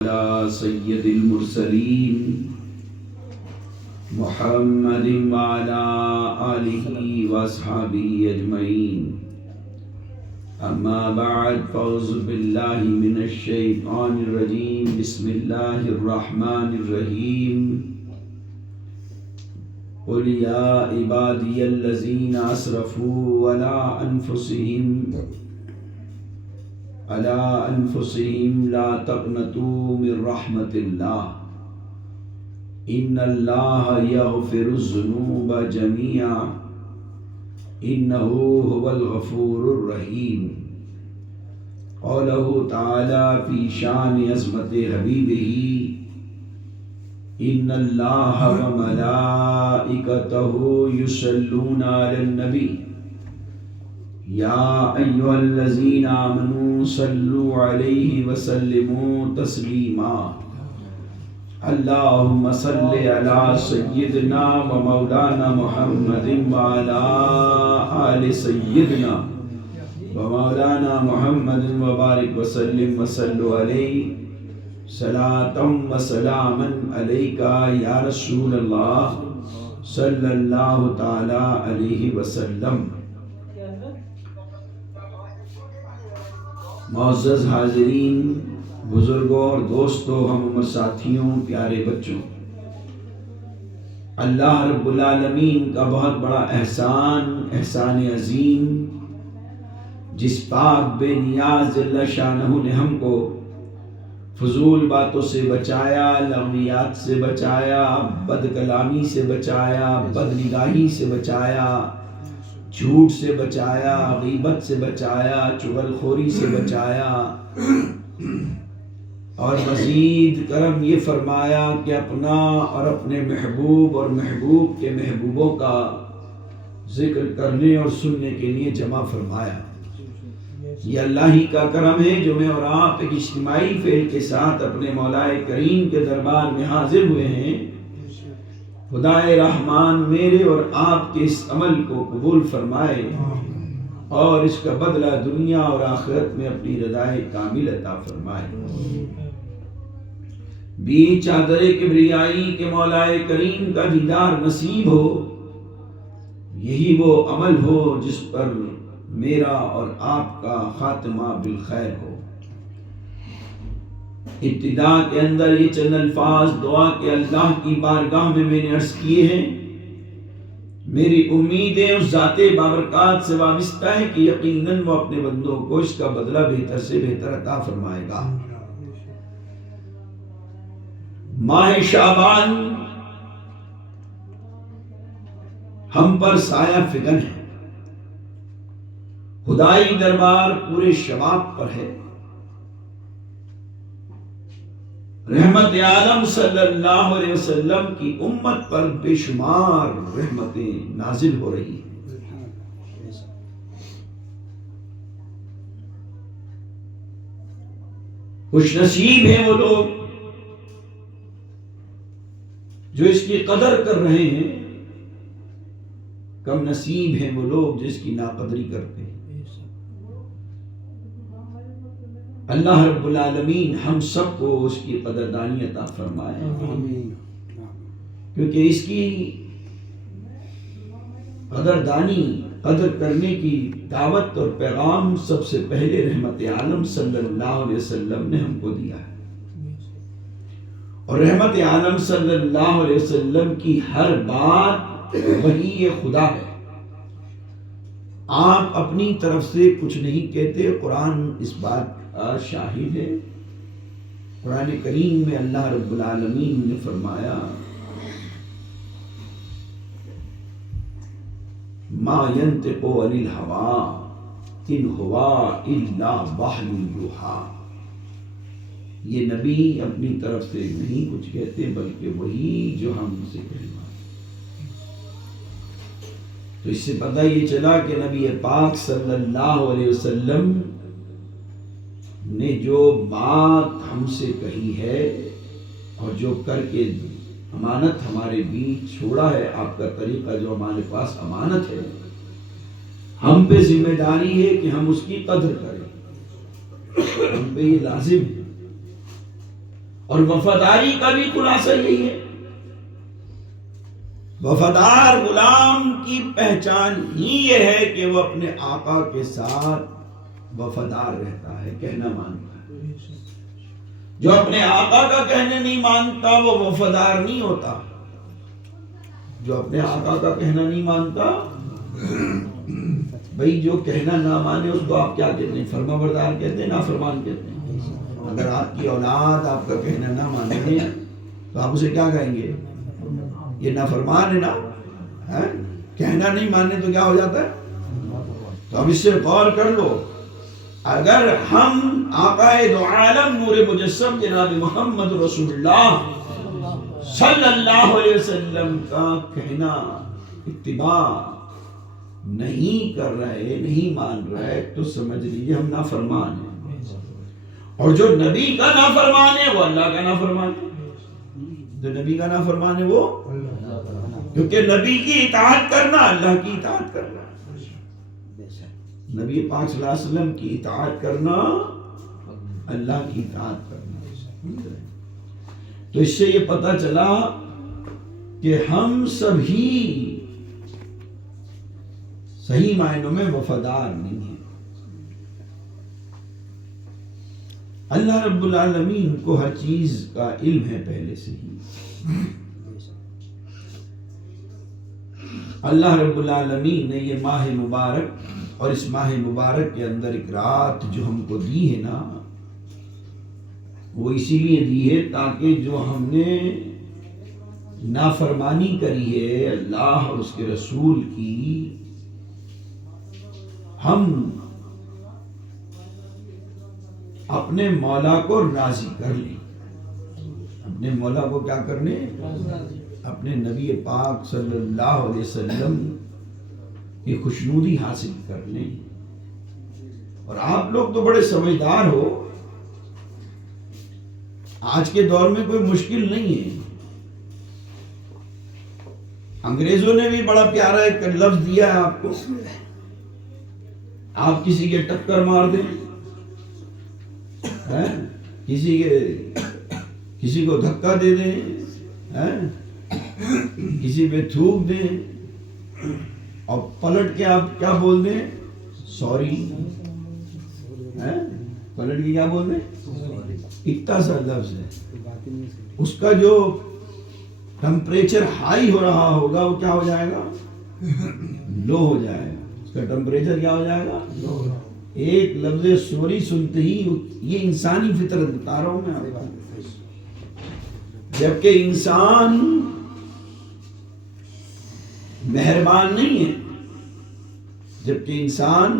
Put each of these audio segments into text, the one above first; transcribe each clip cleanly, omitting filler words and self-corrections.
على سيد المرسلين محمد وعلى آله وأصحابه أجمعين. أما بعد فأعوذ بالله من الشيطان الرجيم. بسم الله الرحمن الرحيم. قل يا عبادي الذين أسرفوا على أنفسهم لا تقنطوا من رحمة الله إن الله يغفر الذنوب جميعا إنه هو الغفور الرحيم. قوله تعالى في شان عظمة حبيبه إن الله وملائكته يصلون على النبي يا أيها الذين آمنوا صلوا عليه وسلموا تسليما. اللهم صل على سيدنا ومولانا محمد وعلى آل سيدنا ومولانا محمد وبارك وسلم وصلوا عليه صلاة وسلاما عليك يا رسول الله صلی اللہ تعالی علیہ وسلم. معزز حاضرین، بزرگوں اور دوستوں، ہم عمر ساتھیوں، پیارے بچوں، اللہ رب العالمین کا بہت بڑا احسان عظیم، جس پاک بے نیاز جل شانہ نے ہم کو فضول باتوں سے بچایا، لغویات سے بچایا، بد کلامی سے بچایا، بد نگاہی سے بچایا، جھوٹ سے بچایا، غیبت سے بچایا، چغل خوری سے بچایا، اور مزید کرم یہ فرمایا کہ اپنا اور اپنے محبوب اور محبوب کے محبوبوں کا ذکر کرنے اور سننے کے لیے جمع فرمایا. یہ اللہ ہی کا کرم ہے جو میں اور آپ ایک اجتماعی فعل کے ساتھ اپنے مولا کریم کے دربار میں حاضر ہوئے ہیں. خدائے رحمان میرے اور آپ کے اس عمل کو قبول فرمائے اور اس کا بدلہ دنیا اور آخرت میں اپنی رضائے کامل عطا فرمائے. بھی چادر کبریائی کے مولا کریم کا دیدار نصیب ہو. یہی وہ عمل ہو جس پر میرا اور آپ کا خاتمہ بالخیر ہو. ابتدا کے اندر یہ چند الفاظ دعا کے اللہ کی بارگاہ میں نے عرض کیے ہیں. میری امیدیں اس ذات بابرکات سے وابستہ ہے کہ یقیناً وہ اپنے بندوں کو اس کا بدلہ بہتر سے بہتر عطا فرمائے گا. ماہ شعبان ہم پر سایہ فگن ہے. خدائی دربار پورے شباب پر ہے. رحمت عالم صلی اللہ علیہ وسلم کی امت پر بے شمار رحمتیں نازل ہو رہی ہیں. خوش نصیب ہیں وہ لوگ جو اس کی قدر کر رہے ہیں، کم نصیب ہیں وہ لوگ جس کی ناقدری کرتے ہیں. اللہ رب العالمین ہم سب کو اس کی قدردانی عطا فرمائے، کیونکہ اس کی قدر کرنے کی دعوت اور پیغام سب سے پہلے رحمت عالم صلی اللہ علیہ وسلم نے ہم کو دیا ہے. اور رحمت عالم صلی اللہ علیہ وسلم کی ہر بات وحی خدا ہے. آپ اپنی طرف سے کچھ نہیں کہتے، قرآن اس بات کا شاہد ہے. قرآن کریم میں اللہ رب العالمین نے فرمایا ما ينطق عن الهوى ان هو الا وحی یوحی. یہ نبی اپنی طرف سے نہیں کچھ کہتے بلکہ وہی جو ہم سے کہلواتے. تو اس سے پتہ یہ چلا کہ نبی پاک صلی اللہ علیہ وسلم نے جو بات ہم سے کہی ہے اور جو کر کے امانت ہمارے بیچ چھوڑا ہے، آپ کا طریقہ جو ہمارے پاس امانت ہے، ہم پہ ذمہ داری ہے کہ ہم اس کی قدر کریں. ہم پہ یہ لازم ہے. اور وفاداری کا بھی خلاصہ یہی ہے. وفادار غلام کی پہچان ہی یہ ہے کہ وہ اپنے آقا کے ساتھ وفادار رہتا ہے، کہنا مانتا ہے. جو اپنے آقا کا کہنا نہیں مانتا وہ وفادار نہیں ہوتا. جو اپنے آقا کا کہنا نہیں مانتا، بھئی جو کہنا نہ مانے اس کو آپ کیا کہتے ہیں؟ فرما بردار کہتے ہیں، نافرمان کہتے ہیں. اگر آپ کی اولاد آپ کا کہنا نہ مانے تو آپ اسے کیا کہیں گے؟ یہ نافرمان ہے نا. کہنا نہیں ماننے تو کیا ہو جاتا ہے؟ تو اب اس سے غور کر لو. اگر ہم آقا دو عالم نور مجسم جناب محمد رسول اللہ صلی اللہ علیہ وسلم کا کہنا اتباع نہیں کر رہے، نہیں مان رہے، تو سمجھ لیجیے ہم نافرمان ہیں. اور جو نبی کا نافرمان ہے وہ اللہ کا نافرمان ہے. جو نبی کا نافرمان ہے وہ، کیونکہ نبی کی اطاعت کرنا اللہ کی اطاعت کرنا، نبی پاک صلی اللہ علیہ وسلم کی اطاعت کرنا اللہ کی اطاعت کرنا. تو اس سے یہ پتہ چلا کہ ہم سبھی صحیح معنوں میں وفادار نہیں ہیں. اللہ رب العالمین کو ہر چیز کا علم ہے پہلے سے ہی. اللہ رب العالمین نے یہ ماہ مبارک اور اس ماہ مبارک کے اندر ایک رات جو ہم کو دی ہے نا، وہ اسی لیے دی ہے تاکہ جو ہم نے نافرمانی کری ہے اللہ اور اس کے رسول کی، ہم اپنے مولا کو راضی کر لیں. اپنے مولا کو کیا کرنے؟ اپنے نبی پاک صلی اللہ علیہ وسلم کی خوشنودی حاصل کر لیں. اور آپ لوگ تو بڑے سمجھدار ہو، آج کے دور میں کوئی مشکل نہیں ہے. انگریزوں نے بھی بڑا پیارا ایک لفظ دیا ہے آپ کو. آپ کسی کے ٹکر مار دیں، کسی کو دھکا دے دیں، کسی پہ تھوک دیں اور پلٹ کے آپ کیا بول دیں؟ سوری. پلٹ کے کیا بول دیں؟ اتنا سا لفظ ہے. اس کا جو ٹمپریچر ہائی ہو رہا ہوگا وہ کیا ہو جائے گا؟ لو ہو جائے گا. اس کا ٹمپریچر کیا ہو جائے گا؟ ایک لفظ سوری سنتے ہی، یہ انسانی فطرت بتا رہا ہوں میں آپ کو. جبکہ انسان مہربان نہیں ہے، جبکہ انسان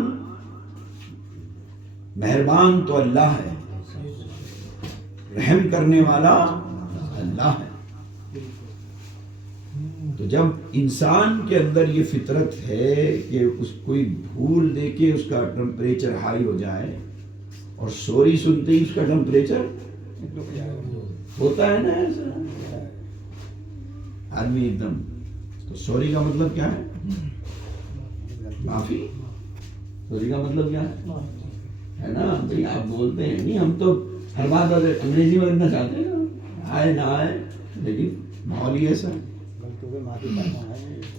مہربان تو اللہ ہے، رحم کرنے والا اللہ ہے. تو جب انسان کے اندر یہ فطرت ہے کہ اس کوئی بھول دے کے اس کا ٹمپریچر ہائی ہو جائے، اور سوری سنتے ہی اس کا ٹمپریچر ہوتا ہے نا ایسا آدمی ایک دم. تو سوری کا مطلب کیا ہے؟ معافی. سوری کا مطلب کیا ہے نا بھائی؟ آپ بولتے ہیں نہیں، ہم تو ہر بات انگریزی میں لکھنا چاہتے ہیں نا، آئے نہ آئے، لیکن ماحول ہی ایسا.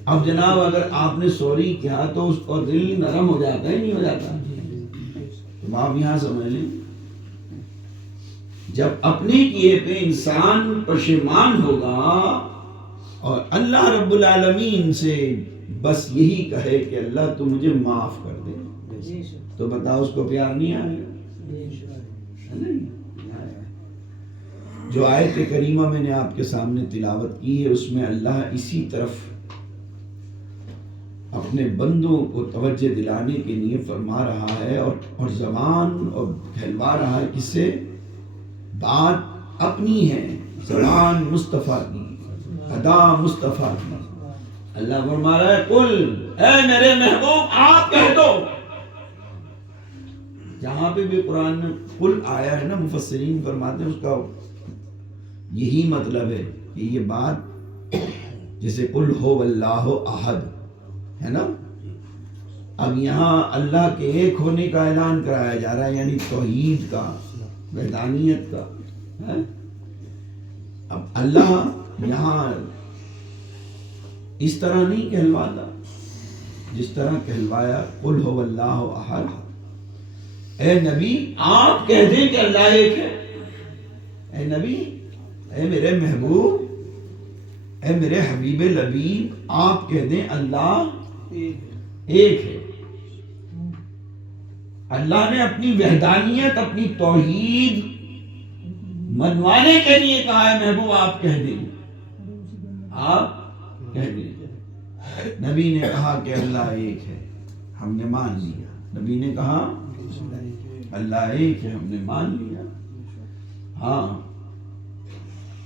اب جناب اگر آپ نے سوری کیا تو اس کو دل نرم ہو جاتا ہے، نہیں ہو جاتا؟ تو آپ یہاں سمجھ لیں، جب اپنے کیے پہ انسان پشیمان ہوگا اور اللہ رب العالمین سے بس یہی کہے کہ اللہ تو مجھے معاف کر دے، تو بتاؤ اس کو پیار نہیں آئے گا؟ جو آیت کریمہ میں نے آپ کے سامنے تلاوت کی ہے، اس میں اللہ اسی طرف اپنے بندوں کو توجہ دلانے کے لیے فرما رہا ہے اور زبان اور کہلوا رہا ہے. کس سے؟ بات اپنی ہے، زبان مصطفیٰ کی، ادا مصطفیٰ کی. اللہ فرما رہا ہے قل، اے میرے محبوب آپ کہہ دو. جہاں پہ بھی قرآن میں قل آیا ہے نا، مفسرین فرماتے ہیں اس کا یہی مطلب ہے کہ یہ بات جیسے قل ہو اللہ احد ہے نا، اب یہاں اللہ کے ایک ہونے کا اعلان کرایا جا رہا ہے، یعنی توحید کا، وحدانیت کا. اب اللہ یہاں اس طرح نہیں کہلواتا جس طرح کہلوایا قل هو اللہ احد. اے نبی آپ کہہ دیں کہ اللہ ایک ہے. اے نبی، اے میرے محبوب، اے میرے حبیب لبیب، آپ کہہ دیں اللہ ایک ہے. اللہ نے اپنی وحدانیت، اپنی توحید منوانے کے لیے کہا ہے محبوب آپ کہہ دیں، آپ کہہ دیں. نبی نے کہا کہ اللہ ایک ہے، ہم نے مان لیا. نبی نے کہا اللہ ایک ہے، ہم نے مان لیا. ہاں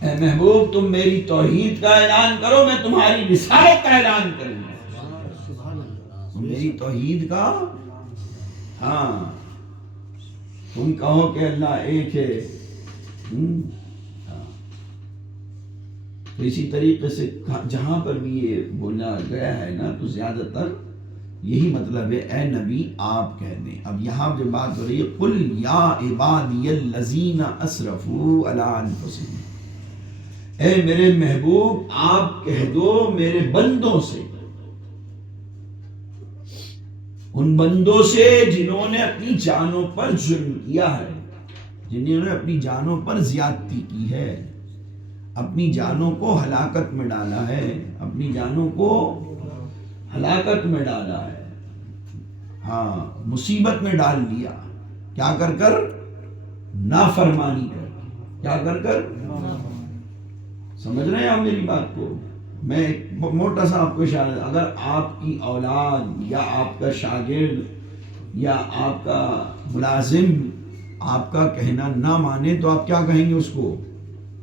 اے محبوب تم میری توحید کا اعلان کرو، میں تمہاری رسالت کا اعلان کروں گا. میری توحید کا، ہاں تم کہو کہ اللہ ایک ہے. تو اسی طریقے سے جہاں پر بھی یہ بولا گیا ہے نا تو زیادہ تر یہی مطلب ہے اے نبی آپ کہہ دیں. اب یہاں جو بات ہو رہی ہے قل یا عبادی الذین اسرفوا علی انفسہم، اے میرے محبوب آپ کہہ دو میرے بندوں سے، ان بندوں سے جنہوں نے اپنی جانوں پر ظلم کیا ہے، جنہوں نے اپنی جانوں پر زیادتی کی ہے، اپنی جانوں کو ہلاکت میں ڈالا ہے، اپنی جانوں کو ہلاکت میں ڈالا ہے. ہاں مصیبت میں ڈال دیا. کیا کر کر؟ نافرمانی کر. کیا کر کر؟ سمجھ رہے ہیں آپ میری بات کو؟ میں ایک موٹا سا آپ کو اشارہ، اگر آپ کی اولاد یا آپ کا شاگرد یا آپ کا ملازم آپ کا کہنا نہ مانے تو آپ کیا کہیں گے اس کو؟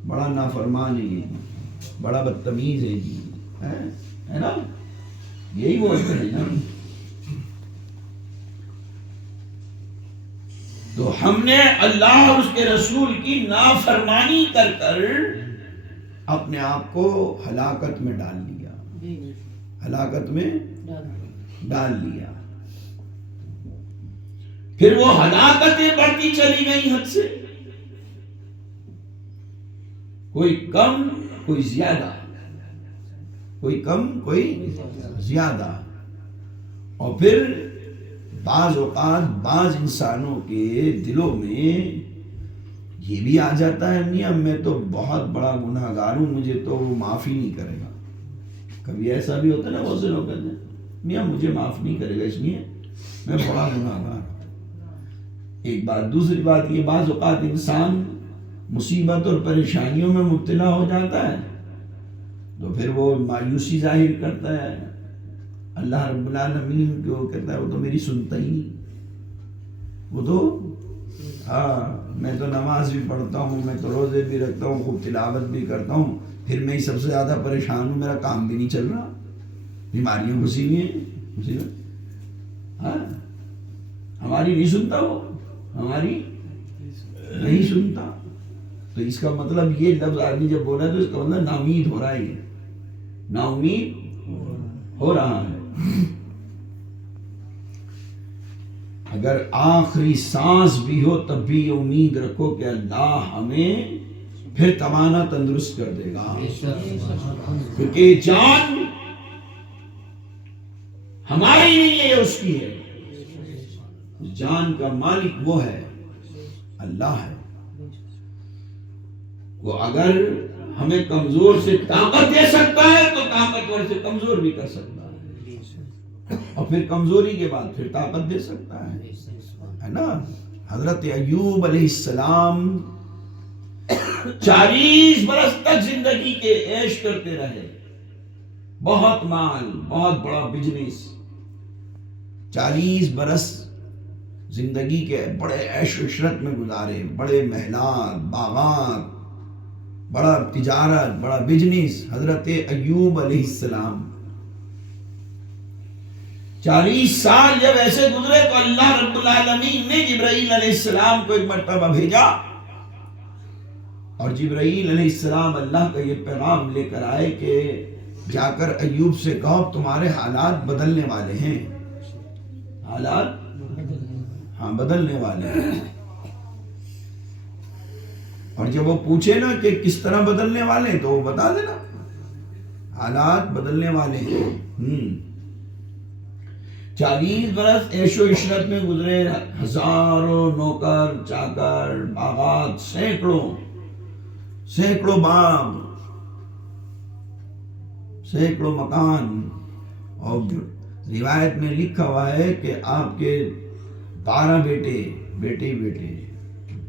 بڑا نافرمان ہے یہ، بڑا بدتمیز ہے جی، ہے نا؟ یہی بولتے ہیں نا. تو ہم نے اللہ اور اس کے رسول کی نافرمانی کر کر اپنے آپ کو ہلاکت میں ڈال لیا، ہلاکت میں ڈال لیا. پھر وہ ہلاکتیں بڑھتی چلی گئی حد سے، کوئی کم کوئی زیادہ، کوئی کم کوئی زیادہ. اور پھر بعض اوقات بعض انسانوں کے دلوں میں یہ بھی آ جاتا ہے میاں میں تو بہت بڑا گناہ گار ہوں، مجھے تو وہ معاف ہی نہیں کرے گا. کبھی ایسا بھی ہوتا ہے نا، بہت سے لوگ کہتے ہیں میاں مجھے معاف نہیں کرے گا اس لیے میں بڑا گناہ گار ہوں. ایک بات. دوسری بات یہ بعض اوقات انسان مصیبت اور پریشانیوں میں مبتلا ہو جاتا ہے تو پھر وہ مایوسی ظاہر کرتا ہے. اللہ رب العالمین کو کہتا ہے وہ تو میری سنتا ہی نہیں، وہ تو ہاں میں تو نماز بھی پڑھتا ہوں، میں تو روزے بھی رکھتا ہوں، خوب تلاوت بھی کرتا ہوں، پھر میں سب سے زیادہ پریشان ہوں، میرا کام بھی نہیں چل رہا، بیماریاں گھسی ہوئی ہیں. مصیبت ہاں ہماری نہیں سنتا، وہ ہماری نہیں سنتا. تو اس کا مطلب یہ لفظ آدمی جب بولا ہے تو اس کا مطلب نا امید ہو رہا ہے، یہ نا امید ہو رہا ہے. اگر آخری سانس بھی ہو تب بھی امید رکھو کہ اللہ ہمیں پھر توانا تندرست کر دے گا، کیونکہ جان ہماری نہیں ہے، اس کی ہے. جان کا مالک وہ ہے، اللہ ہے. وہ اگر ہمیں کمزور سے طاقت دے سکتا ہے تو طاقتور سے کمزور بھی کر سکتا ہے، اور پھر کمزوری کے بعد پھر طاقت دے سکتا ہے نا. حضرت ایوب علیہ السلام 40 برس تک زندگی کے عیش کرتے رہے، بہت مال، بہت بڑا بزنس، 40 برس زندگی کے بڑے عیش و عشرت میں گزارے، بڑے محلات، باغات، بڑا تجارت، بڑا بزنس. حضرت ایوب علیہ السلام 40 سال جب ایسے گزرے تو اللہ رب العالمین نے جبرائیل علیہ السلام کو ایک مرتبہ بھیجا، اور جبرائیل علیہ السلام اللہ کا یہ پیغام لے کر آئے کہ جا کر ایوب سے کہو تمہارے حالات بدلنے والے ہیں، حالات ہاں بدلنے والے ہیں. اور جب وہ پوچھے نا کہ کس طرح بدلنے والے تو وہ بتا دینا حالات بدلنے والے ہیں 40 برس عیش و عشرت میں گزرے، ہزاروں نوکر چاکر، باغات، سینکڑوں باغ، سینکڑوں مکان، اور روایت میں لکھا ہوا ہے کہ آپ کے 12 بیٹے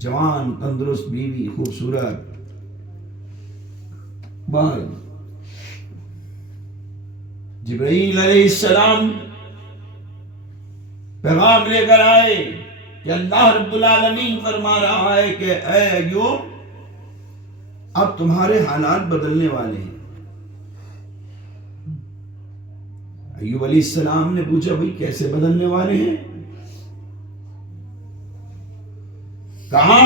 جوان تندرست بیوی خوبصورت، بعد جبرائیل علیہ السلام پیغام لے کر آئے کہ اللہ رب العالمین فرما رہا ہے کہ اے ایوب اب تمہارے حالات بدلنے والے ہیں۔ ایوب علیہ السلام نے پوچھا بھئی کیسے بدلنے والے ہیں؟ کہا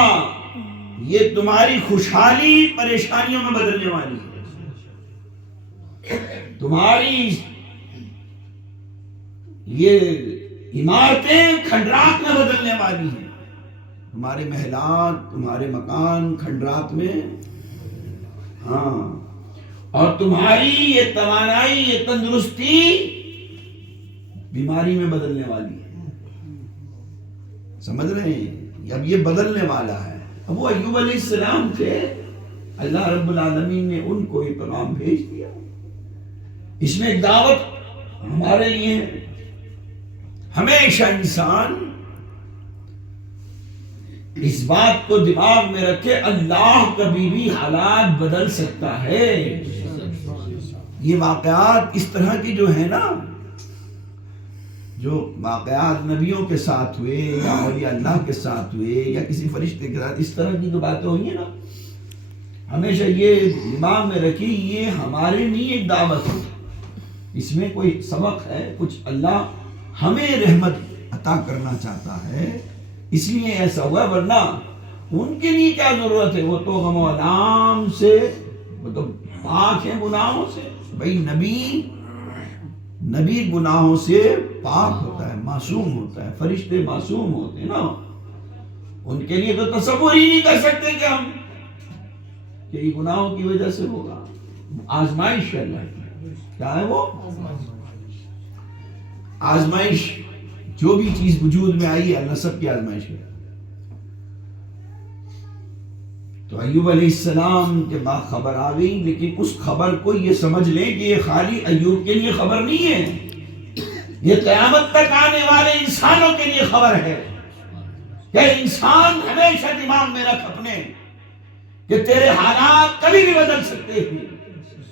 یہ تمہاری خوشحالی پریشانیوں میں بدلنے والی ہے، تمہاری یہ عمارتیں کھنڈرات میں بدلنے والی ہیں، تمہارے محلات، تمہارے مکان کھنڈرات میں، ہاں، اور تمہاری یہ توانائی، یہ تندرستی بیماری میں بدلنے والی ہے۔ سمجھ رہے ہیں؟ اب یہ بدلنے والا ہے۔ اب وہ ایوب علیہ السلام تھے، اللہ رب العالمین نے ان کو یہ پیغام بھیج دیا۔ اس میں ایک دعوت ہمارے لیے ہے، ہمیشہ انسان اس بات کو دماغ میں رکھے اللہ کبھی بھی حالات بدل سکتا ہے۔ یہ واقعات اس طرح کی جو ہے نا، جو واقعات نبیوں کے ساتھ ہوئے یا اولیاء اللہ کے ساتھ ہوئے یا کسی فرشتے کے ساتھ، اس طرح کی جو باتیں ہوئی ہیں نا، ہمیشہ یہ دماغ میں رکھی یہ ہمارے لیے ایک دعوت ہے، اس میں کوئی سبق ہے، کچھ اللہ ہمیں رحمت عطا کرنا چاہتا ہے، اس لیے ایسا ہوا، ورنہ ان کے لیے کیا ضرورت ہے؟ وہ تو غم و الام سے، وہ تو پاک ہیں گناہوں سے۔ بھئی نبی گناہوں سے پاک ہوتا ہے، معصوم ہوتا ہے، فرشتے معصوم ہوتے ہیں نا، ان کے لیے تو تصور ہی نہیں کر سکتے کہ ہم کہ یہ گناہوں کی وجہ سے ہوگا۔ آزمائش ہے اللہ کی، کیا ہے وہ آزمائش؟ جو بھی چیز وجود میں آئی ہے اللہ سب کی آزمائش ہے۔ تو ایوب علیہ السلام کے بعد خبر آ گئی، لیکن اس خبر کو یہ سمجھ لیں کہ یہ خالی ایوب کے لیے خبر نہیں ہے، یہ قیامت تک آنے والے انسانوں کے لیے خبر ہے کہ انسان ہمیشہ دماغ میں رکھ اپنے کہ تیرے حالات کبھی بھی بدل سکتے ہیں۔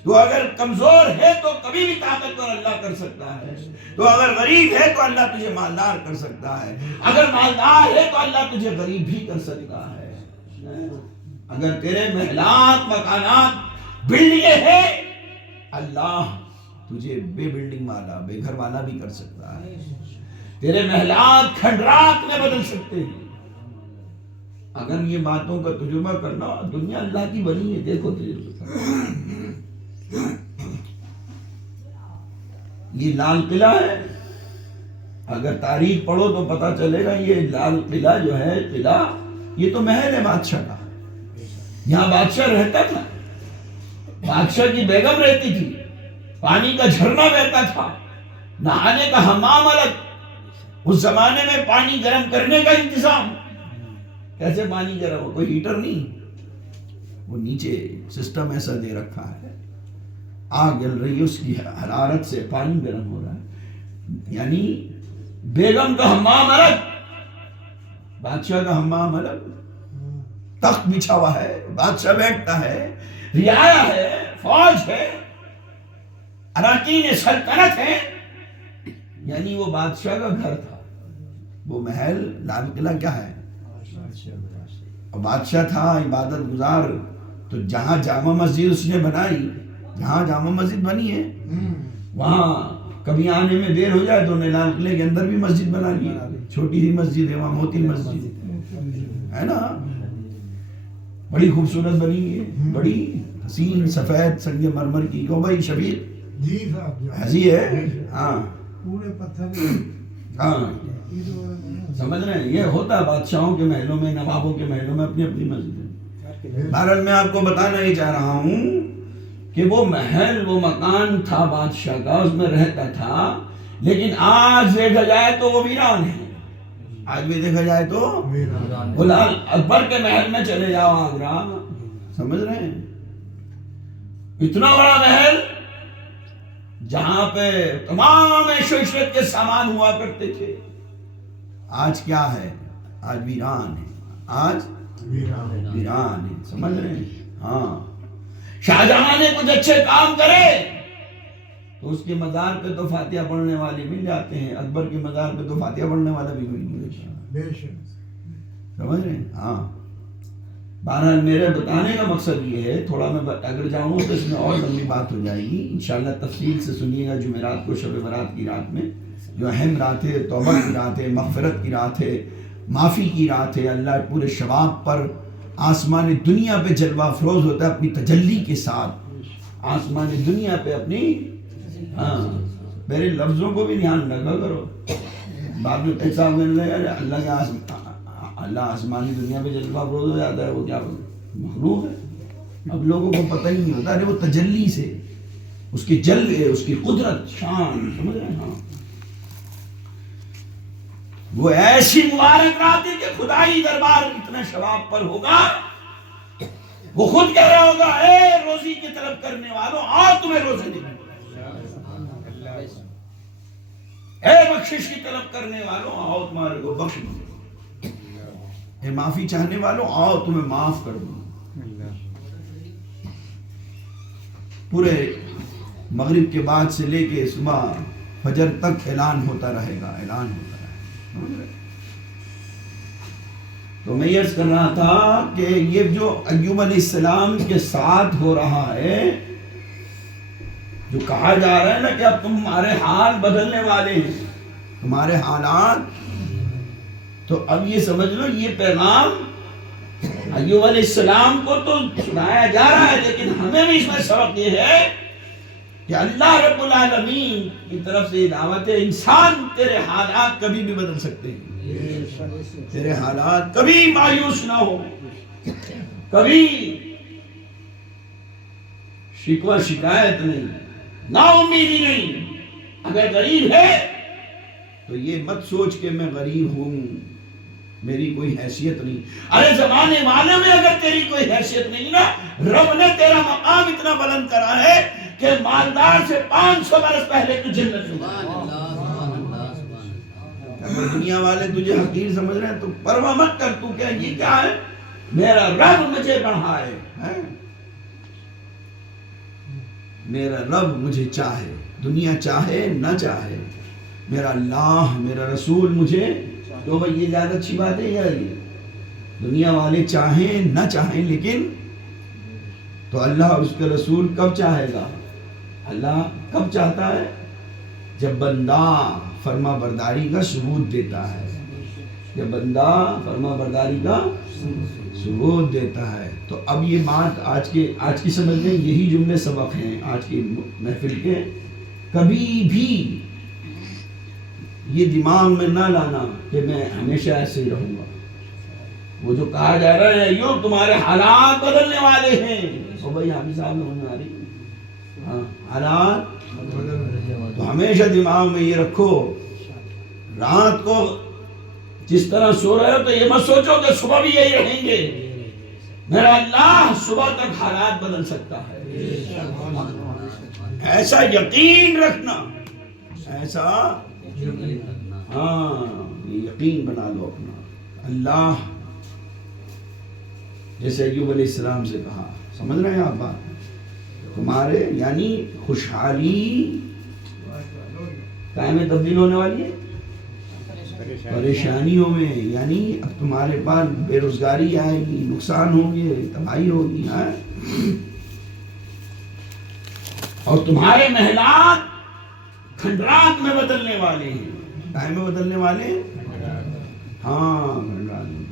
تو اگر کمزور ہے تو کبھی بھی طاقتور اللہ کر سکتا ہے، تو اگر غریب ہے تو اللہ تجھے مالدار کر سکتا ہے، اگر مالدار ہے تو اللہ تجھے غریب بھی کر سکتا ہے۔ اگر تیرے محلات، مکانات، بلڈنگیں ہیں، اللہ تجھے بے بلڈنگ والا، بے گھر والا بھی کر سکتا ہے۔ تیرے محلات کھنڈرات میں بدل سکتے ہیں۔ اگر یہ باتوں کا تجربہ کرنا، دنیا اللہ کی بنی ہے، دیکھو تجربہ۔ یہ لال قلعہ ہے، اگر تاریخ پڑھو تو پتہ چلے گا یہ لال قلعہ جو ہے، قلعہ یہ تو محل ہے بادشاہ کا، یہاں بادشاہ رہتا تھا، بادشاہ کی بیگم رہتی تھی، پانی کا جھرنا بہتا تھا، نہانے کا حمام الگ، اس زمانے میں پانی گرم کرنے کا انتظام، کیسے پانی گرم ہو؟ کوئی ہیٹر نہیں، وہ نیچے سسٹم ایسا دے رکھا ہے، آگ جل رہی ہے، اس کی حرارت سے پانی گرم ہو رہا ہے، یعنی بیگم کا حمام الگ، بادشاہ کا حمام الگ، تخت بچھا ہوا ہے، بادشاہ بیٹھتا ہے، رعایا ہے، فوج ہے، اراکین سلطنت ہے، یعنی وہ بادشاہ کا گھر تھا، وہ محل لال قلعہ کیا ہے، اور بادشاہ تھا عبادت گزار، تو جہاں جامع مسجد اس نے بنائی، جہاں جامع مسجد بنی ہے وہاں کبھی آنے میں دیر ہو جائے تو لال قلعے کے اندر بھی مسجد بنا لی، چھوٹی سی مسجد ہے وہاں، موتی مسجد ہے نا، بڑی خوبصورت بنی ہے، بڑی حسین سفید سنگ مرمر کی، کیوں بھائی شبیر جی صاحب ایسی ہے، ہاں پورے پتھر، ہاں سمجھ رہے ہیں، یہ ہوتا ہے بادشاہوں کے محلوں میں، نوابوں کے محلوں میں اپنی اپنی مسجد ہے، بہرحال میں آپ کو بتانا یہ چاہ رہا ہوں کہ وہ محل، وہ مکان تھا بادشاہ کا، اس میں رہتا تھا، لیکن آج دیکھا جائے تو وہ ویران ہے۔ آج بھی دیکھا جائے تو بلال اکبر کے محل میں چلے جاؤ آگرہ، سمجھ رہے ہیں؟ اتنا بڑا محل جہاں پہ تمام عیش و عشرت کے سامان ہوا کرتے تھے، آج کیا ہے؟ آج ویران ہے، آج ویران ہے، سمجھ رہے ہیں؟ ہاں، شاہجہاں نے کچھ اچھے کام کرے تو اس کے مزار پہ تو فاتحہ پڑھنے والے مل جاتے ہیں، اکبر کے مزار پہ تو فاتحہ پڑھنے والا بھی مل گیا، سمجھ رہے ہیں؟ ہاں، بہرحال میرے بتانے کا مقصد یہ ہے، تھوڑا میں اگر جاؤں تو اس میں اور لمبی بات ہو جائے گی، انشاءاللہ تفصیل سے سنیے گا جمعرات کو، شب برات کی رات میں، جو اہم رات ہے، توبہ کی رات ہے، مغفرت کی رات ہے، معافی کی رات ہے، اللہ پورے شباب پر آسمان دنیا پہ جلوہ افروز ہوتا ہے اپنی تجلی کے ساتھ، آسمان دنیا پہ اپنی، ہاں، میرے لفظوں کو بھی دھیان رکھا کرو، بعد میں پیسہ اللہ کے اللہ آسمانی دنیا پہ جلوہ افروز ہو جاتا ہے، وہ کیا مخلوق ہے؟ اب لوگوں کو پتہ ہی نہیں ہوتا، ارے وہ تجلی سے، اس کی جلوے، اس کی قدرت، شان، سمجھ رہے ہیں؟ ہاں، وہ ایسی مبارک رات ہے کہ خدائی دربار اتنا شباب پر ہوگا، وہ خود کہہ رہا ہوگا، اے روزی کی طلب کرنے والوں، آؤ تمہیں روزے دیں، اے بخشش کی طلب کرنے والوں، آؤ تمہارے کو بخش دوں، اے معافی چاہنے والوں، آؤ تمہیں معاف کر دوں۔ پورے مغرب کے بعد سے لے کے صبح فجر تک اعلان ہوتا رہے گا، اعلان ہوتا رہے گا۔ تو میں عرض کر رہا تھا کہ یہ جو ایوب علیہ السلام کے ساتھ ہو رہا ہے، جو کہا جا رہا ہے نا کہ اب تمہارے حال بدلنے والے ہیں، تمہارے حالات، تو اب یہ سمجھ لو یہ پیغام ایوب علیہ السلام کو تو سنایا جا رہا ہے، لیکن ہمیں بھی اس میں سبق یہ ہے کہ اللہ رب العالمین کی طرف سے دعوت ہے، انسان تیرے حالات کبھی بھی بدل سکتے ہیں، تیرے حالات کبھی مایوس نہ ہو، کبھی شکوہ شکایت نہیں، نا امیدی نہیں۔ اگر غریب ہے تو یہ مت سوچ کہ میں غریب ہوں، میری کوئی حیثیت نہیں، ارے زمانے والے میں اگر تیری کوئی حیثیت نہیں نا، رب نے تیرا مقام اتنا بلند کرا ہے کہ مالدار سے 500 برس پہلے تو جنت میں، اگر دنیا والے تجھے حقیر سمجھ رہے ہیں تو پرواہ مت کر، تو کیا یہ کیا ہے، میرا رب مجھے بڑھائے، میرا رب مجھے چاہے، دنیا چاہے نہ چاہے، میرا اللہ، میرا رسول مجھے، تو بھئی یہ زیادہ اچھی بات ہے یار، یہ دنیا والے چاہیں نہ چاہیں، لیکن تو اللہ اس کے رسول کب چاہے گا؟ اللہ کب چاہتا ہے؟ جب بندہ فرما برداری کا ثبوت دیتا ہے، جب بندہ فرما برداری کا ثبوت دیتا ہے۔ تو اب یہ بات آج کی سمجھ میں یہی جملے سبق ہیں آج کی محفل کے، کبھی بھی یہ دماغ میں نہ لانا کہ میں ہمیشہ ایسے ہی رہوں گا۔ وہ جو کہا جا رہا ہے یوں تمہارے حالات بدلنے والے ہیں، تو بھائی حافظ صاحب میں ہونے والی، ہاں، حالات تو ہمیشہ دماغ میں یہ رکھو، رات کو جس طرح سو رہے ہو تو یہ مت سوچو کہ صبح بھی یہی رہیں گے، میرا اللہ صبح تک حالات بدل سکتا ہے، ایسا یقین رکھنا، ایسا ہاں یہ یقین بنا لو اپنا۔ اللہ جیسے ایوب علیہ السلام سے کہا، سمجھ رہے ہیں آپ بات، تمہارے یعنی خوشحالی کائم میں تبدیل ہونے والی ہے پریشانیوں میں، یعنی اب تمہارے پاس بے روزگاری آئے گی، نقصان ہوں گے، تباہی ہوگی، اور تمہارے محلات کھنڈرات میں بدلنے والے ہیں، ٹائم میں بدلنے والے، ہاں کھنڈرات میں،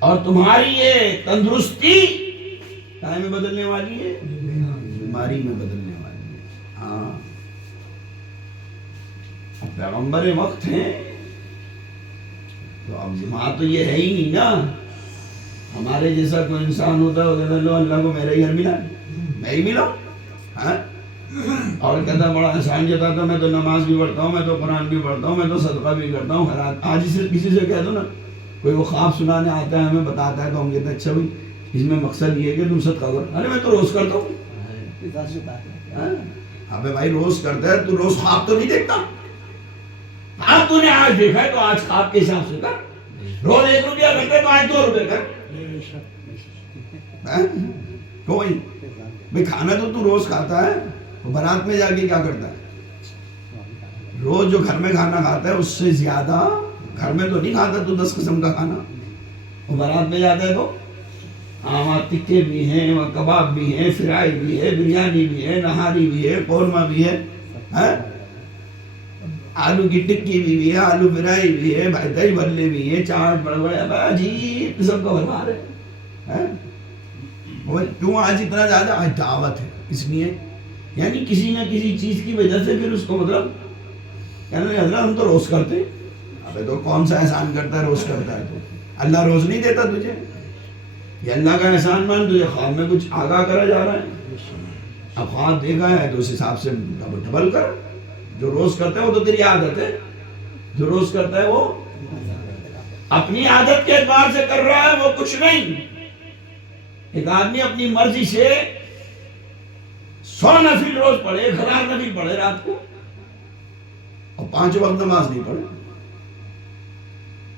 اور تمہاری یہ تندرستی ٹائم میں بدلنے والی ہے، بیماری میں بدلنے والی ہے، ہاں۔ اب پیغمبر وقت ہیں تو اب وہاں تو یہ ہے ہی نہیں نا ہمارے جیسا کوئی انسان ہوتا ہے وہ کہتا ہے لو اللہ کو میرا ہی گھر ملا میں ہی ملا ہاں، اور کہتا ہے بڑا احسان جتاتا ہے میں تو نماز بھی پڑھتا ہوں، میں تو قرآن بھی پڑھتا ہوں، میں تو صدقہ بھی کرتا ہوں، خیرات۔ آج سے کسی سے کہہ دو نا، کوئی وہ خواب سنانے آتا ہے ہمیں بتاتا ہے تو ہم کہتے ہیں اچھا بھائی اس میں مقصد یہ ہے کہ تم صدقہ کرو، ارے میں تو روز کرتا ہوں۔ ابے بھائی روز کرتا ہے تو روز خواب تو نہیں دیکھتا؟ ہاں تو نے آج دیکھا ہے تو آج خواب کے حساب سے کر، روز 1 روپیہ کرتے تو آج 2 روپے کر۔ کوئی بھائی کھانا تو روز کھاتا ہے، بارات میں جا کے کیا کرتا ہے؟ روز جو گھر میں کھانا کھاتا ہے اس سے زیادہ گھر میں تو نہیں کھاتا تو 10 قسم کا کھانا، وہ بارات میں جاتا ہے تو ہاں وہاں ٹکے بھی ہیں، وہاں کباب بھی ہیں، فرائی بھی ہے، بریانی بھی ہے، نہاری بھی ہے، قورمہ بھی ہے، آلو کی ٹکی بھی ہے، آلو فرائی بھی ہے، دہی بھلے بھی ہیں، چاٹ بڑے بڑے عجیب قسم کا بنا رہے ہیں۔ کیوں آج اتنا زیادہ؟ آج دعوت ہے اس لیے، یعنی کسی نہ کسی چیز کی وجہ سے پھر اس کو مطلب کہنے لگے حضرت ہم تو روز کرتے ہیں۔ ابے تو کون سا احسان کرتا ہے روز کرتا ہے تو؟ اللہ روز نہیں دیتا تجھے؟ یہ اللہ کا احسان مان، تجھے خواب میں کچھ آگاہ کرا جا رہا ہے، اب خواب دیکھا ہے تو اس حساب سے ڈبل کر۔ جو روز کرتا ہے وہ تو تیری عادت ہے، جو روز کرتا ہے وہ اپنی عادت کے اعتبار سے کر رہا ہے، وہ کچھ نہیں۔ ایک آدمی اپنی مرضی سے 100 نفل روز پڑھے، 1000 نفل پڑھے رات کو، اور 5 وقت نماز نہیں پڑھے،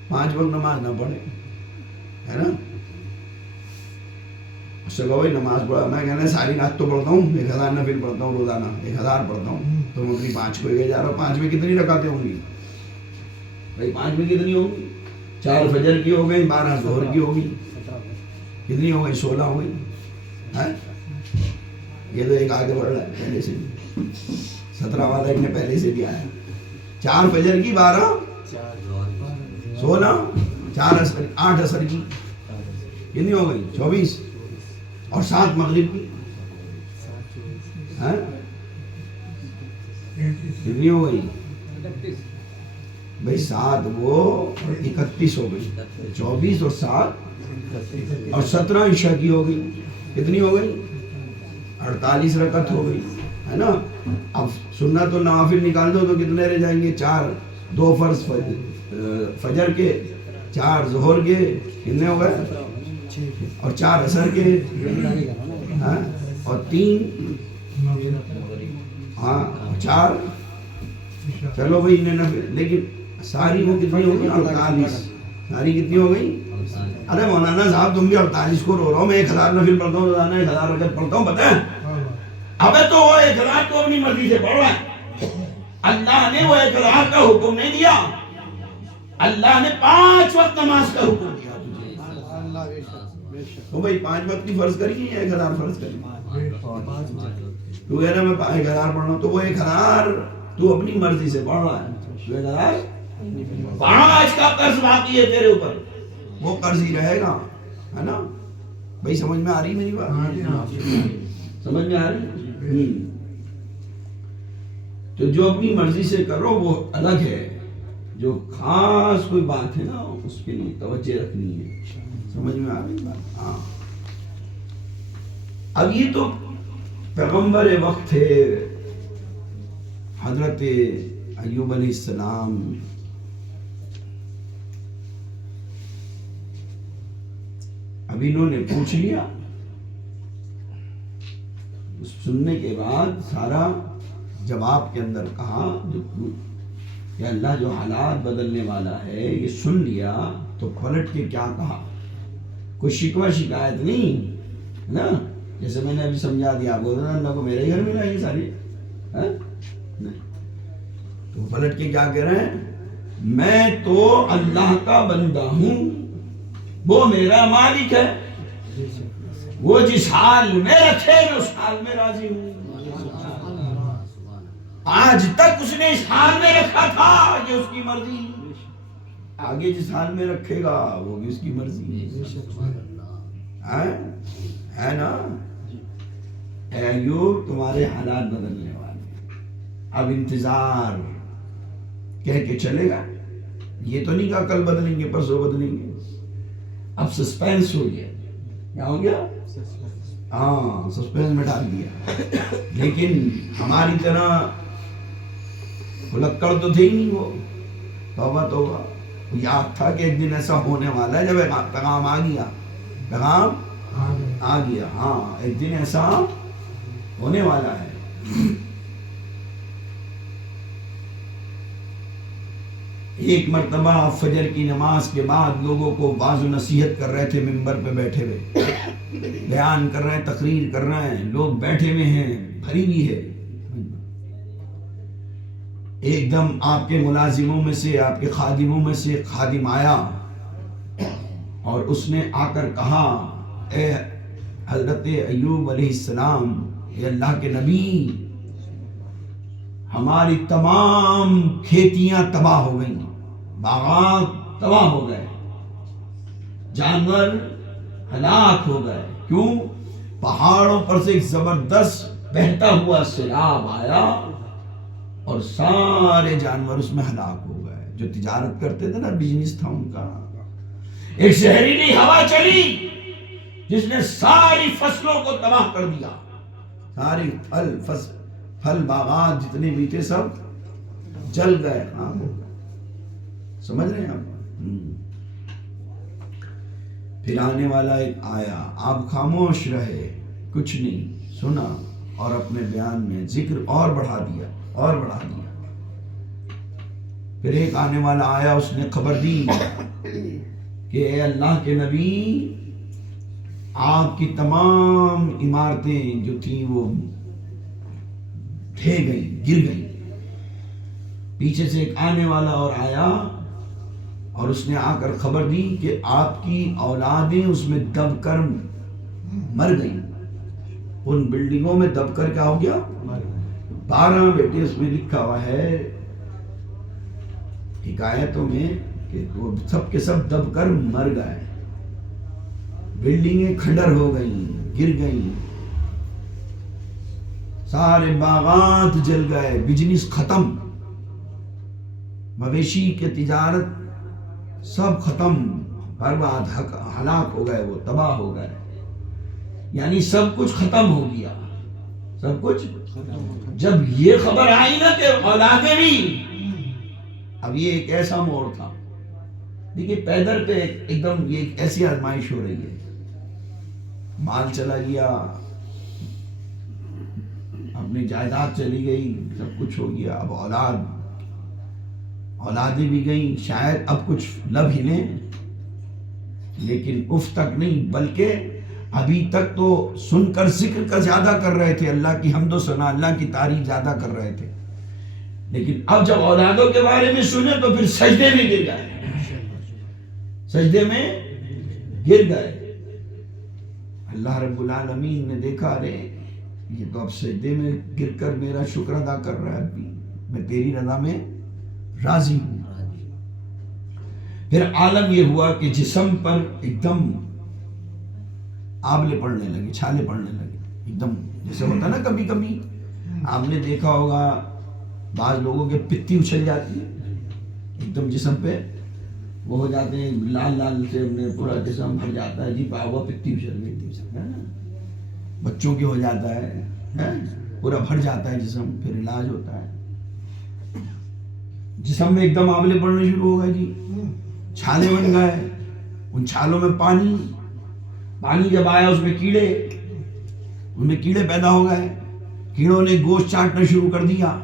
5 وقت نماز نہ پڑھے، ہے نا؟ اس سے کہو بھائی نماز پڑھا، میں کہنا ساری رات تو پڑھتا ہوں، 1000 نفل پڑھتا ہوں روزانہ، 1000 پڑھتا ہوں، تو میں اپنی 5 کو لے جا رہا ہوں۔ 5 میں کتنی رکعتیں ہوں گی بھائی؟ 5 میں کتنی ہوں گی؟ 4 فجر کی ہو گئی، 12 ظہر کی ہو گئی، کتنی ہو گئی؟ 16 ہو گئی۔ یہ تو ایک آگے بڑھ رہا ہے پہلے سے، 17 والا ایک نے پہلے سے بھی آیا۔ 4 فجر کی، 12 16، 4 عصر، 8 عصر کی کتنی ہو گئی؟ 24، اور 7 مغرب کی کتنی ہو گئی بھائی؟ 7 وہ 31 ہو گئی، 24 اور 7 اور 17 عشاء کی ہو گئی، کتنی ہو گئی؟ 48 رکعت ہو گئی، ہے نا؟ اب سنت و نوافل نکال دو تو کتنے رہ جائیں گے؟ 4، 2 فرض فجر کے، 4 ظہر کے، کتنے ہو گئے؟ اور 4 عصر کے، اور 3 اور 4، چلو بھائی لیکن ساری وہ کتنی ہو گئی؟ 48۔ ساری کتنی ہو گئی؟ ارے مولانا صاحب تم بھی 48 کو رو رہا ہوں، میں 1000 نفل پڑھتا ہوں روزانہ، 1000 رکعت پڑھتا ہوں، پتہ ہے؟ ابے تو وہ 1000 کو اپنی مرضی سے پڑھ رہا ہے، اللہ نے وہ 1000 کا حکم نہیں دیا، اللہ نے 5 وقت نماز کا حکم دیا تو بھائی 5 وقت کی فرض کری یا 1000 فرض کری؟ تو کہہ رہا میں 1000 پڑھ رہا ہوں، تو وہ 1000 تو اپنی مرضی سے پڑھ رہا ہے، 1000 5 کا قرض باقی ہے تیرے اوپر، وہ قرض ہی رہے گا، ہے نا بھائی؟ سمجھ میں آ رہی میری بات؟ سمجھ میں آ رہی؟ تو جو اپنی مرضی سے کرو وہ الگ ہے، جو خاص کوئی بات ہے نا اس کے لیے توجہ رکھنی ہے، سمجھ میں آ رہی بات؟ ہاں۔ اب یہ تو پیغمبر وقت تھے حضرت ایوب علیہ السلام، اب انہوں نے پوچھ لیا، سننے کے بعد سارا جواب کے اندر کہا کہ اللہ جو حالات بدلنے والا ہے یہ سن لیا تو پلٹ کے کیا کہا؟ کوئی شکوہ شکایت نہیں ہے نا، جیسے میں نے ابھی سمجھا دیا آپ کو، اللہ کو میرے گھر ملا یہ ساری نہیں، تو پلٹ کے کیا کہہ رہے ہیں؟ میں تو اللہ کا بندہ ہوں، وہ میرا مالک ہے، وہ جس حال میں رکھے میں اس حال میں راضی ہوں، آج تک اس نے اس حال میں رکھا تھا، یہ اس کی مرضی، آگے جس حال میں رکھے گا وہ بھی اس کی مرضی ہے نا؟ اے ایوب تمہارے حالات بدلنے والے، اب انتظار کہہ کے چلے گا، یہ تو نہیں کہا کل بدلیں گے پرسوں بدلیں گے، اب سسپینس ہو گیا. کیا ہو گیا؟ ہاں سسپینس میں ڈال دیا. لیکن ہماری طرح بھلکڑ تو تھے ہی نہیں وہ. توبہ توبہ. یاد تھا کہ ایک دن ایسا ہونے والا ہے جب پیغام آ گیا. پیغام آ گیا. ہاں ایک دن ایسا ہونے والا ہے. ایک مرتبہ فجر کی نماز کے بعد لوگوں کو واعظ و نصیحت کر رہے تھے ممبر پہ بیٹھے ہوئے, بیان کر رہے ہیں, تقریر کر رہے ہیں, لوگ بیٹھے ہوئے ہیں, بھری ہوئی ہے. ایک دم آپ کے ملازموں میں سے, آپ کے خادموں میں سے خادم آیا اور اس نے آ کر کہا, اے حضرت ایوب علیہ السلام, اے اللہ کے نبی, ہماری تمام کھیتیاں تباہ ہو گئیں, باغات تباہ ہو گئے, جانور ہلاک ہو گئے. کیوں؟ پہاڑوں پر سے ایک زبردست بہتا ہوا سیلاب آیا اور سارے جانور اس میں ہلاک ہو گئے. جو تجارت کرتے تھے نا, بزنس تھا ان کا. ایک زہریلی ہوا چلی جس نے ساری فصلوں کو تباہ کر دیا. ساری پھل باغات جتنے بھی تھے سب جل گئے, خام ہو گئے. سمجھ رہے ہیں آپ؟ پھر آنے والا ایک آیا, آپ خاموش رہے, کچھ نہیں سنا, اور اپنے بیان میں ذکر اور بڑھا دیا اور بڑھا دیا. پھر ایک آنے والا آیا, اس نے خبر دی کہ اے اللہ کے نبی, آپ کی تمام عمارتیں جو تھیں وہ ڈھے گئیں, گر گئیں. پیچھے سے ایک آنے والا اور آیا اور اس نے آ کر خبر دی کہ آپ کی اولادیں اس میں دب کر مر گئیں. ان بلڈنگوں میں دب کر کیا ہو گیا؟ 12 بیٹے. اس میں لکھا ہوا ہے حکایتوں میں کہ وہ سب کے سب دب کر مر گئے. بلڈنگیں کھنڈر ہو گئیں, گر گئیں, سارے باغات جل گئے, بزنس ختم, مویشی کے تجارت سب ختم, برباد, ہلاک ہو گئے, وہ تباہ ہو گئے. یعنی سب کچھ ختم ہو گیا, سب کچھ. جب یہ خبر آئی نا کہ اولادیں بھی, اب یہ ایک ایسا موڑ تھا. دیکھیے پیدر پہ ایک دم یہ ایک ایسی آزمائش ہو رہی ہے. مال چلا گیا, اپنی جائیداد چلی گئی, سب کچھ ہو گیا. اب اولادیں بھی گئیں, شاید اب کچھ لب ہلیں, لیکن اف تک نہیں, بلکہ ابھی تک تو سن کر ذکر کا زیادہ کر رہے تھے, اللہ کی حمد و ثنا, اللہ کی تعریف زیادہ کر رہے تھے. لیکن اب جب اولادوں کے بارے میں سنے تو پھر سجدے میں گر گئے, سجدے میں گر گئے. اللہ رب العالمین نے دیکھا, ارے یہ تو اب سجدے میں گر کر میرا شکر ادا کر رہا ہے, ابھی میں تیری رضا میں راضی ہوں. پھر عالم یہ ہوا کہ جسم پر ایک دم آبلے پڑنے لگے, چھالے پڑنے لگے, ایک دم جیسے ہوتا نا کبھی کبھی آپ نے دیکھا ہوگا بعض لوگوں کے پتی اچھل جاتی ہے, ایک دم جسم پہ وہ ہو جاتے ہیں, لال لال سے پورا جسم بھر جاتا ہے, جی پاؤ پتی اچھل گئی, بچوں کے ہو جاتا ہے, پورا بھر جاتا ہے جسم, پھر علاج ہوتا ہے. جسم میں ایک دم آبلے پڑنے شروع ہو گئے جی, چھالے بن گئے, ان چھالوں میں پانی جب آیا اس میں کیڑے, ان میں کیڑے پیدا ہو گئے, کیڑوں نے گوشت چاٹنا شروع کر دیا.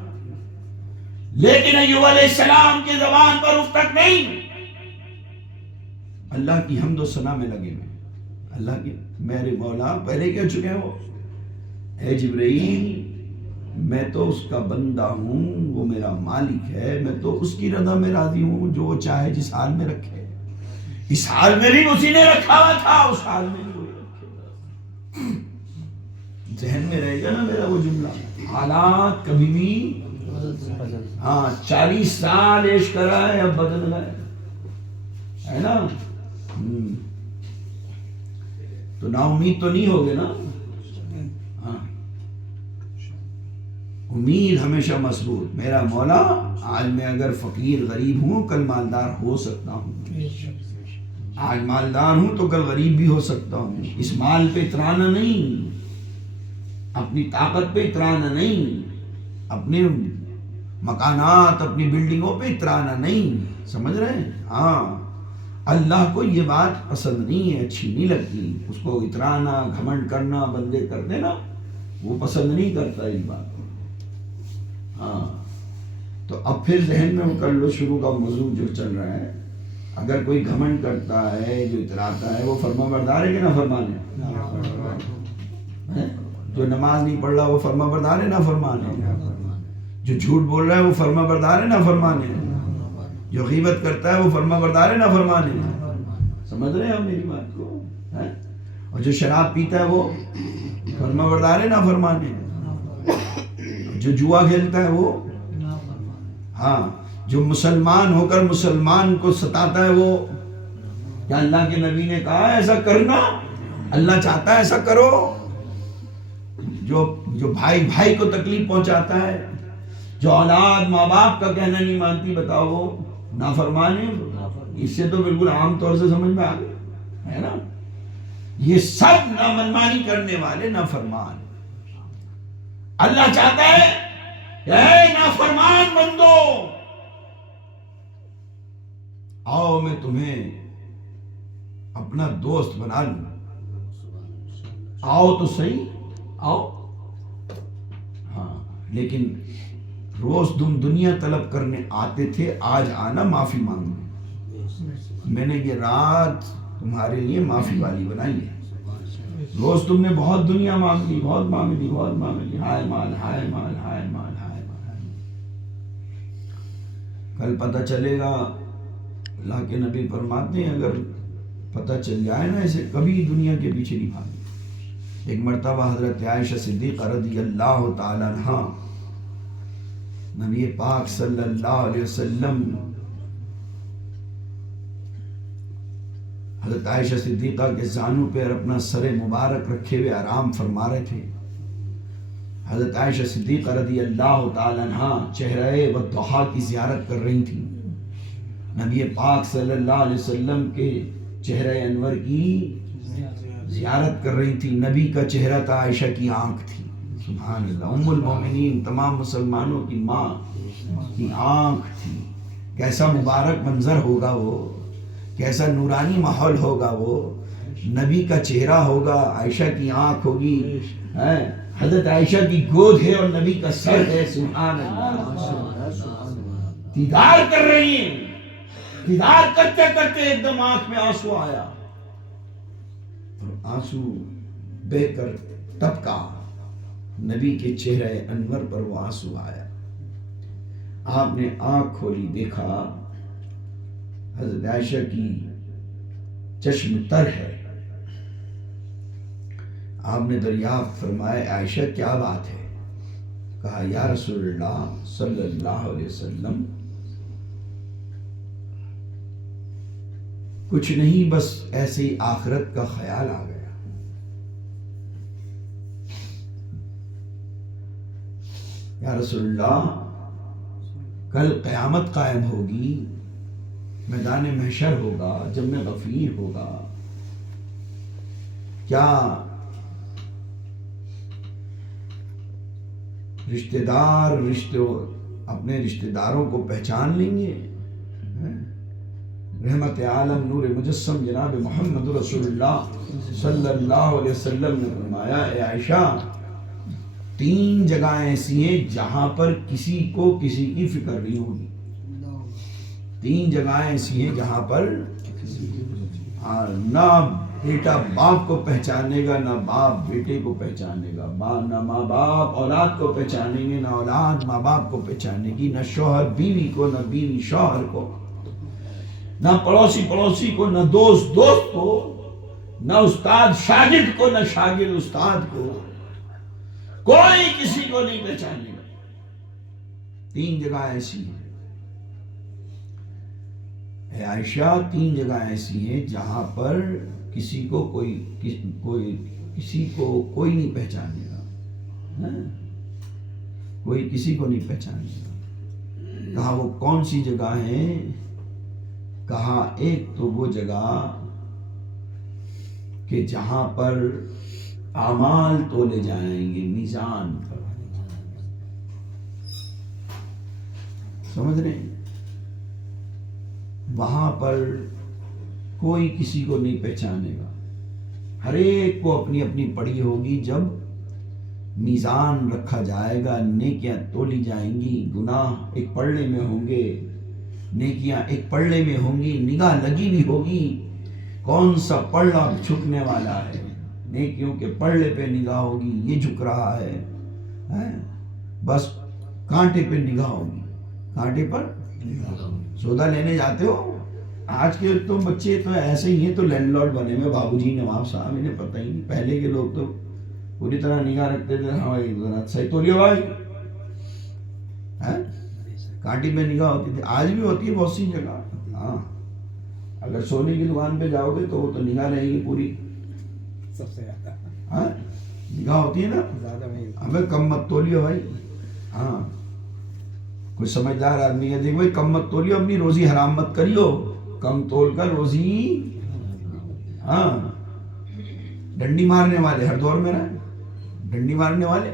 لیکن ایوب علیہ السلام کی زبان پر اف تک نہیں, اللہ کی حمد و ثنا میں لگے ہوئے. اللہ کی, میرے مولا پہلے کہہ چکے ہو, اے جبرائیل میں تو اس کا بندہ ہوں, وہ میرا مالک ہے, میں تو اس کی رضا میں راضی ہوں, جو وہ چاہے جس حال میں رکھے. اس حال میں بھی اسی نے رکھا ہوا تھا, اس حال میں بھی وہی رکھے گا. ذہن میں رہے گا نا میرا وہ جملہ, حالات کبھی بھی, ہاں 40 سال عیش کرا ہے, اب بدل گئے, ہے نا. تو نا امید تو نہیں ہوگے نا, ہاں امید ہمیشہ مضبوط. میرا مولا آج میں اگر فقیر غریب ہوں, کل مالدار ہو سکتا ہوں. آج مالدار ہوں تو کل غریب بھی ہو سکتا ہوں. اس مال پہ اترانا نہیں، اپنی طاقت پہ اترانا نہیں، اپنے مکانات اپنی بلڈنگوں پہ اترانا نہیں. سمجھ رہے ہیں؟ ہاں، اللہ کو یہ بات پسند نہیں ہے، اچھی نہیں لگتی. اس کو اترانا، گھمنڈ کرنا بندے کرتے نا، وہ پسند نہیں کرتا اس بات کو. ہاں، تو اب پھر ذہن میں کر لو شروع کا موضوع جو چل رہا ہے. اگر کوئی گھمنڈ کرتا ہے، جو اتراتا ہے، وہ فرما بردار ہے کہ نہ فرمان ہے؟ جو نماز نہیں پڑھ رہا وہ فرما بردار ہے نہ فرمان ہے؟ جو جھوٹ بول رہا ہے وہ فرما بردار ہے نہ فرمان ہے؟ جو غیبت کرتا ہے وہ فرما بردار ہے نہ فرمان ہے؟ سمجھ رہے ہیں آپ میری بات کو؟ اور جو شراب پیتا ہے وہ فرما بردار ہے نہ فرمان ہے؟ جو جوا کھیلتا ہے وہ، ہاں، جو مسلمان ہو کر مسلمان کو ستاتا ہے وہ، کیا اللہ کے نبی نے کہا ایسا کرنا؟ اللہ چاہتا ہے ایسا کرو. جو بھائی بھائی کو تکلیف پہنچاتا ہے، جو اولاد ماں باپ کا کہنا نہیں مانتی، بتاؤ وہ نافرمان ہے. اس سے تو بالکل عام طور سے سمجھ میں آ گیا ہے نا. یہ سب نامنمانی کرنے والے نافرمان. اللہ چاہتا ہے کہ اے نافرمان بندو، آؤ میں تمہیں اپنا دوست بنا لوں. آؤ تو صحیح، آؤ. ہاں، لیکن روز تم دنیا طلب کرنے آتے تھے، آج آنا معافی مانگنے. میں نے یہ رات تمہارے لیے معافی والی بنائی ہے. روز تم نے بہت دنیا مانگ لی، بہت مانگ لی، بہت مانگ لی. ہائے مال، ہائے مال، ہائے مال، ہائے مال. کل پتہ چلے گا. اللہ کے نبی فرماتے ہیں اگر پتہ چل جائے نا، اسے کبھی دنیا کے پیچھے نہیں بھاگے. ایک مرتبہ حضرت عائشہ صدیقہ رضی اللہ تعالی عنہ نبی پاک صلی اللہ علیہ وسلم، حضرت عائشہ صدیقہ کے زانوں پر اپنا سر مبارک رکھے ہوئے آرام فرما رہے تھے. حضرت عائشہ صدیقہ رضی اللہ تعالی عنہ چہرہ والضحیٰ کی زیارت کر رہی تھیں. نبی پاک صلی اللہ علیہ وسلم کے چہرہ انور کی زیارت کر رہی تھی. نبی کا چہرہ تھا، عائشہ کی آنکھ تھی. سبحان اللہ، ام المومنین، تمام مسلمانوں کی ماں کی آنکھ تھی. کیسا مبارک منظر ہوگا وہ، کیسا نورانی ماحول ہوگا وہ. نبی کا چہرہ ہوگا، عائشہ کی آنکھ ہوگی، حضرت عائشہ کی گود ہے اور نبی کا سر ہے. سبحان اللہ، دیدار کر رہی ہیں. دیدار کرتے کرتے ایک دم آنکھ میں آنسو آیا، آنسو بہ کر ٹپکا. نبی کے چہرہ انور پر وہ آنسو آیا. آپ نے آنکھ کھولی، دیکھا حضرت عائشہ کی چشم تر ہے. آپ نے دریافت فرمایا عائشہ کیا بات ہے؟ کہا یا رسول اللہ صلی اللہ علیہ وسلم کچھ نہیں، بس ایسے ہی آخرت کا خیال آ گیا. یا رسول اللہ کل قیامت قائم ہوگی، میدان محشر ہوگا، جب میں غفیر ہوگا، کیا رشتہ دار اپنے رشتہ داروں کو پہچان لیں گے؟ رحمت عالم نور مجسم جناب محمد رسول اللہ صلی اللہ علیہ وسلم نے فرمایا اے عائشہ، 3 جگہیں ایسی ہیں جہاں پر کسی کو کسی کی فکر نہیں ہوگی. 3 جگہیں ایسی ہیں جہاں پر نہ بیٹا باپ کو پہچانے گا، نہ باپ بیٹے کو پہچانے گا، نہ ماں باپ اولاد کو پہچانیں گے، نہ اولاد ماں باپ کو پہچانے گی، نہ شوہر بیوی کو، نہ بیوی شوہر کو، نہ پڑوسی کو، نہ دوست کو، نہ استاد شاگرد کو، نہ شاگرد استاد کو. کوئی کسی کو نہیں پہچانے گا. 3 جگہ ایسی ہیں اے عائشہ، 3 جگہ ایسی ہیں جہاں پر کسی کو کوئی نہیں پہچانے گا. کوئی کسی کو نہیں پہچانے گا. کہا وہ کون سی جگہ ہیں؟ کہا ایک تو وہ جگہ کہ جہاں پر اعمال تولے جائیں گے، میزان، سمجھ رہے ہیں، وہاں پر کوئی کسی کو نہیں پہچانے گا، ہر ایک کو اپنی اپنی پڑی ہوگی. جب میزان رکھا جائے گا، نیکیاں تولی جائیں گی، گناہ ایک پلڑے میں ہوں گے، نیکیاں ایک پلڑے میں ہوں گی، نگاہ لگی بھی ہوگی کون سا پلڑا جھکنے والا ہے، نیکیوں کے پلڑے پہ نگاہ ہوگی، یہ جھک رہا ہے، بس کانٹے پہ نگاہ ہوگی، کانٹے پر سودا لینے جاتے ہو. آج کے تو بچے تو ایسے ہی ہیں، تو لینڈ لارڈ بنے ہوئے، بابو جی نواب صاحب، انہیں پتہ ہی نہیں. پہلے کے لوگ تو پوری طرح نگاہ رکھتے تھے، ہاں ذرا صحیح تو لیا بھائی، کانٹی میں نگاہ ہوتی تھی، آج بھی ہوتی ہے بہت سی جگہ. ہاں اگر سونے کی دکان پہ جاؤ گے تو وہ تو نگاہ رہے گی پوری، سب سے زیادہ ہاں نگاہ ہوتی ہے نا، ہمیں کم مت تولیو بھائی. ہاں کوئی سمجھدار آدمی ہے، دیکھ بھائی کم مت تولیو، اپنی روزی حرام مت کریو، کم تول کر روزی. ہاں ڈنڈی مارنے والے ہر دور میں رہے، ڈنڈی مارنے والے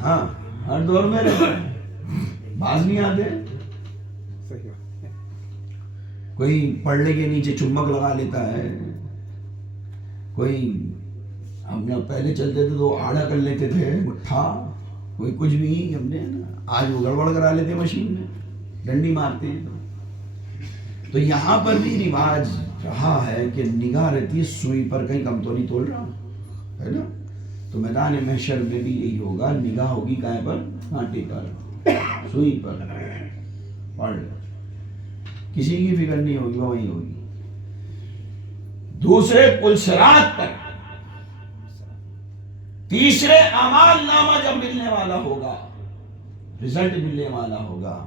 ہاں ہر دور میں رہے، باز نہیں آتے. کوئی پڑھنے کے نیچے چمک لگا لیتا ہے، کوئی ہم نے پہلے چلتے تھے تو آڑا کر لیتے تھے مٹھا، کوئی کچھ بھی، ہم نے آج وہ گڑبڑ کرا لیتے مشین میں، ڈنڈی مارتے ہیں. تو یہاں پر بھی رواج رہا ہے کہ نگاہ رہتی ہے سوئی پر، کہیں کم تو نہیں تول رہا ہے نا. تو میدان محشر میں بھی یہی ہوگا، نگاہ ہوگی کہیں پر، کانٹے پر، سوئی پر، پڑھ کسی کی فکر نہیں ہوگی، وہی ہوگی. دوسرے پلسرات پر، تیسرے اعمال نامہ جب ملنے والا ہوگا، رزلٹ ملنے والا ہوگا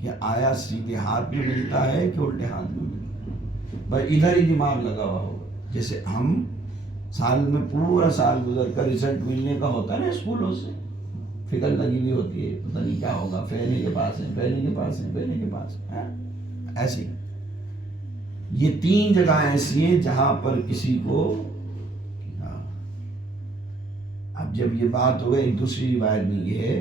کہ آیا سیدھے ہاتھ میں ملتا ہے کہ الٹے ہاتھ میں ملتا ہے. بھائی ادھر ہی دماغ لگا ہوا ہوگا، جیسے ہم سال میں پورا سال گزر کر رزلٹ ملنے کا ہوتا ہے نا، اسکولوں سے فکر لگی ہوئی ہوتی ہے، پتہ نہیں کیا ہوگا، پہلے کے پاس ہے، پہلے کے پاس ہے، پہلے کے پاس ہے. ایسے یہ تین جگہ ایسی ہیں جہاں پر کسی کو، اب جب یہ بات ہو گئی، ایک دوسری روایت میں یہ ہے،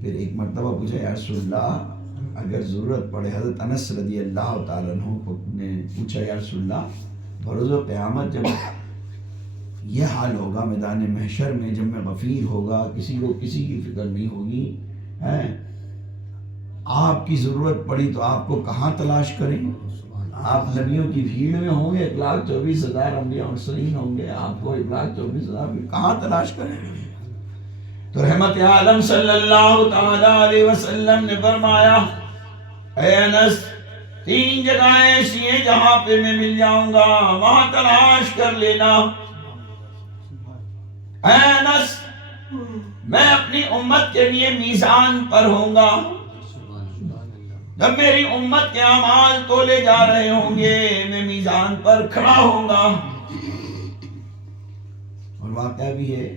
پھر ایک مرتبہ پوچھا یا رسول اللہ اگر ضرورت پڑے، حضرت انس رضی اللہ تعالیٰ عنہ نے پوچھا یا رسول اللہ بروز قیامت جب یہ حال ہوگا میدان محشر میں، جب میں غفیر ہوگا، کسی کو کسی کی فکر نہیں ہوگی، آپ کی ضرورت پڑی تو آپ کو کہاں تلاش کریں؟ آپ نبیوں کی بھیڑ میں ہوں گے، 1,24,000 انبیاء مرسلین ہوں گے، آپ کو 1,24,000 کہاں تلاش کریں؟ تو رحمت عالم صلی اللہ تعالیٰ علیہ وسلم نے فرمایا اے انس، تین جگہیں ایسی ہیں جہاں پہ میں مل جاؤں گا، وہاں تلاش کر لینا. اے انس، میں اپنی امت کے لیے میزان پر ہوں گا، جب میری امت کے اعمال تولے جا رہے ہوں گے میں میزان پر کھڑا ہوں گا. اور واقعہ بھی ہے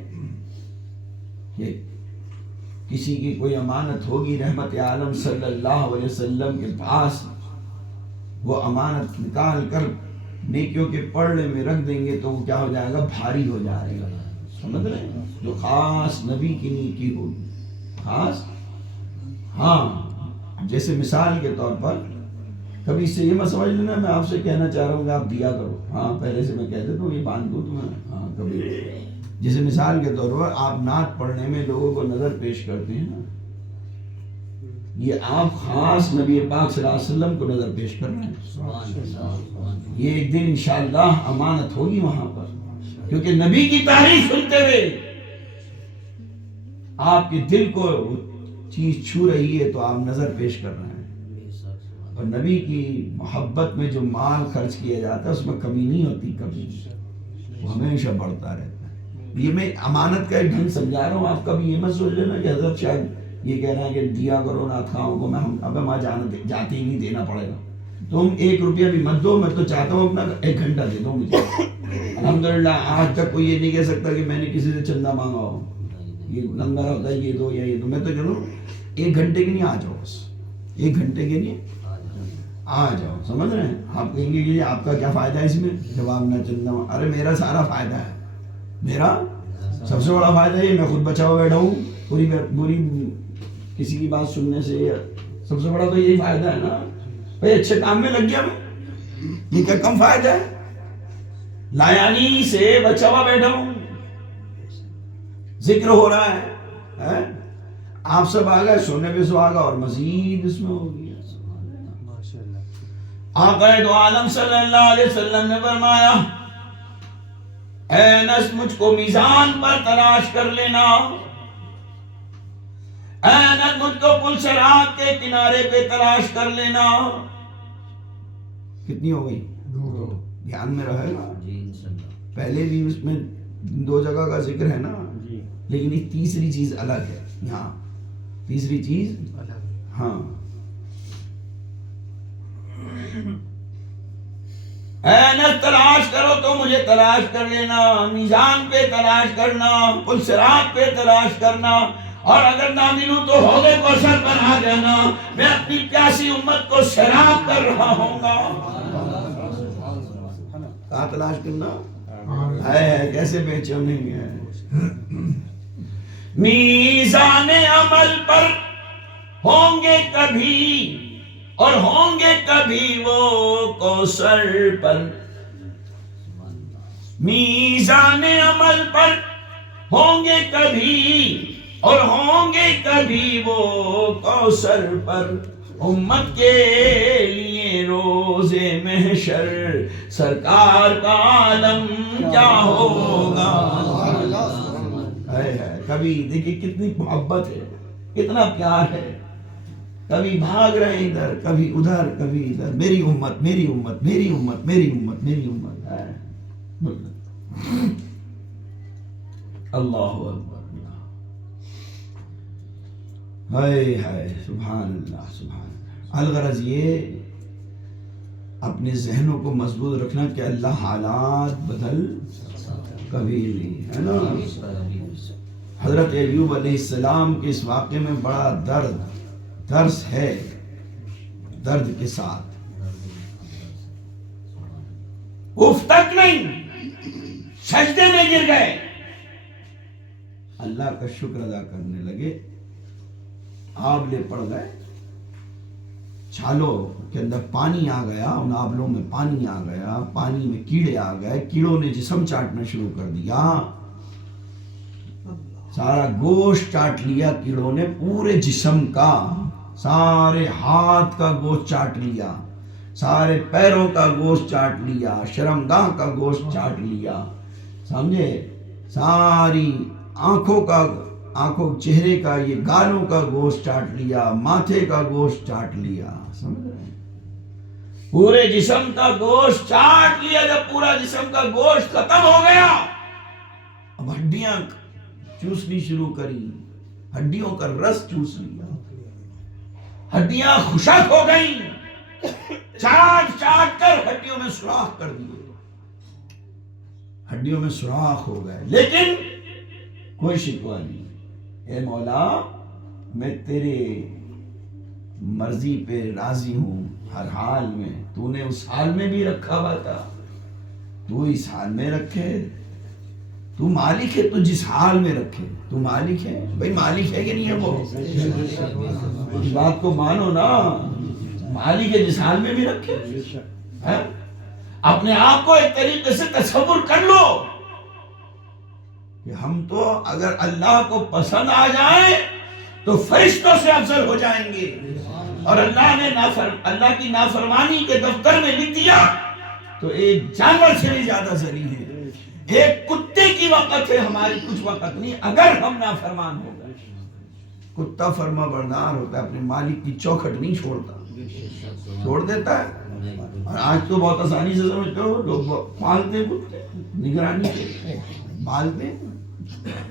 کہ کسی کی کوئی امانت ہوگی، رحمت عالم صلی اللہ علیہ وسلم کے پاس، وہ امانت نکال کر نیکیوں کے پلڑے میں رکھ دیں گے تو وہ کیا ہو جائے گا، بھاری ہو جائے گا. سمجھ رہے ہیں؟ جو خاص نبی کی نیکی ہوگی، خاص. ہاں جیسے مثال کے طور پر، کبھی اس سے یہ مت سمجھ لینا میں آپ سے کہنا چاہ رہا ہوں کہ آپ دیا کرو، ہاں پہلے سے میں کہہ دیتا ہوں یہ باندھ دوں تمہیں. ہاں کبھی جیسے مثال کے طور پر آپ نعت پڑھنے میں لوگوں کو نظر پیش کرتے ہیں نا، یہ آپ خاص نبی پاک صلی اللہ علیہ وسلم کو نظر پیش کر رہے ہیں. یہ ایک دن انشاءاللہ امانت ہوگی وہاں پر، کیونکہ نبی کی تعریف سنتے ہوئے آپ کے دل کو چیز چھو رہی ہے تو آپ نظر پیش کر رہے ہیں. اور نبی کی محبت میں جو مال خرچ کیا جاتا ہے اس میں کمی نہیں ہوتی، کبھی وہ ہمیشہ بڑھتا رہتا ہے. یہ میں امانت کا ایک ڈھنگ سمجھا رہا ہوں، آپ کبھی یہ مت سوچ لینا کہ حضرت شاید یہ کہہ رہے ہیں کہ دیا کرو نہ کھاؤ کو، میں اب وہاں جاتے ہی نہیں، دینا پڑے گا. تم 1 روپیہ بھی مت دو، میں تو چاہتا ہوں اپنا 1 گھنٹہ دے دو مجھے. الحمدللہ آج تک کوئی یہ نہیں کہہ سکتا کہ میں نے کسی سے چندہ مانگا ہو، یہ لنگر ہوتا ہے یہ دو یا یہ دو. میں تو کہہ رہا ہوں 1 گھنٹے کے لیے آ جاؤ، بس 1 گھنٹے کے لیے آ جاؤ. سمجھ رہے ہیں؟ آپ کہیں گے کہ آپ کا کیا فائدہ ہے اس میں؟ جواب نہ چندہ. ارے میرا سارا فائدہ ہے. میرا سب سے بڑا فائدہ یہ میں خود بچا ہوا بیٹھا ہوں پوری کسی کی بات سننے سے. سب سے بڑا تو یہی فائدہ ہے نا بھائی. اچھے کام میں لگ گیا میں. یہ کیا کم فائدہ ہے؟ لایانی سے بچا ہوا بیٹھا ہوں, ذکر ہو رہا ہے, آپ سب آ گئے, سونے پہ سہاگا اور مزید اس میں ہو گیا. آقا دو عالم صلی اللہ علیہ وسلم نے فرمایا اے انس مجھ کو میزان پر تلاش کر لینا. اے انس مجھ کو پل صراط کے کنارے پہ تلاش کر لینا. کتنی ہو گئی؟ 2. دھیان میں رہے گا. پہلے بھی اس میں 2 جگہ کا ذکر ہے نا, لیکن یہ تیسری چیز الگ ہے. یہاں تیسری چیز ہاں. اے انس تلاش کرو تو مجھے تلاش کر لینا, میزان پہ تلاش کرنا, پل صراط پہ تلاش کرنا, اور اگر نہ ملوں تو حوض کوثر پر آ جانا. میں اپنی پیاسی امت کو سیراب کر رہا ہوں گا. کہاں تلاش کرنا ہے؟ کیسے پہچانیں گے؟ میزان عمل پر ہوں گے کبھی, اور ہوں گے کبھی وہ کوثر پر. میزان عمل پر ہوں گے کبھی, اور ہوں گے کبھی وہ کوثر پر. امت کے لیے روز محشر سرکار کا عالم کیا ہوگا. کبھی دیکھیے کتنی محبت ہے, کتنا پیار ہے. کبھی بھاگ رہے ہیں ادھر, کبھی ادھر, کبھی ادھر. میری امت, میری امت, میری امت, میری امت, میری امت ہے. اللہ اکبر. ہائے ہائے, سبحان اللہ, سبحان اللہ. الغرض یہ اپنے ذہنوں کو مضبوط رکھنا کہ اللہ حالات بدل کبھی نہیں, ہے نا. حضرت ایوب علیہ السلام کے اس واقعے میں بڑا درس ہے. درد کے ساتھ اف تک نہیں, سجدے میں گر گئے, اللہ کا شکر ادا کرنے لگے. آبلے پڑ گئے, چھالوں کے اندر پانی آ گیا, ان آبلوں میں پانی آ گیا, پانی میں کیڑے آ گئے, کیڑوں نے جسم چاٹنا شروع کر دیا, سارا گوشت چاٹ لیا کیڑوں نے, پورے جسم کا, سارے ہاتھ کا گوشت چاٹ لیا, سارے پیروں کا گوشت چاٹ لیا, شرمگاہ کا گوشت چاٹ لیا, سمجھے, ساری آنکھوں چہرے کا, یہ گالوں کا گوشت چاٹ لیا, ماتھے کا گوشت چاٹ لیا. سمجھ رہے ہیں؟ پورے جسم کا گوشت چاٹ لیا. جب پورا جسم کا گوشت ختم ہو گیا, اب ہڈیاں چوسنی شروع کری, ہڈیوں کا رس چوس لیا, ہڈیاں خشک ہو گئیں, چاٹ چاٹ کر ہڈیوں میں سوراخ کر دیے, ہڈیوں میں سوراخ ہو گئے. لیکن کوئی شکوہ نہیں. اے مولا, میں تیرے مرضی پہ راضی ہوں ہر حال میں. تو نے اس حال میں بھی رکھا ہوا تھا, تو اس حال میں رکھے. تو مالک ہے, تو جس حال میں رکھے. تو مالک ہے بھائی, مالک ہے کہ نہیں ہے وہ؟ اس بات کو مانو نا, مالک ہے, جس حال میں بھی رکھے. اپنے آپ کو ایک طریقے سے تصور کر لو کہ ہم تو اگر اللہ کو پسند آ جائیں تو فرشتوں سے افضل ہو جائیں گے, اور اللہ نے اللہ کی نافرمانی کے دفتر میں لکھ دیا تو ایک جانور سے بھی زیادہ ذلیل ہے. ایک کتے کی وقت ہے, ہماری کچھ وقت نہیں اگر ہم نافرمان ہو گئے. کتا فرما بردار ہوتا ہے, اپنے مالک کی چوکھٹ نہیں چھوڑتا, چھوڑ دیتا ہے. اور آج تو بہت آسانی سے سمجھتے ہو, لوگ پالتے کتے نگرانی کے لیے, پالتے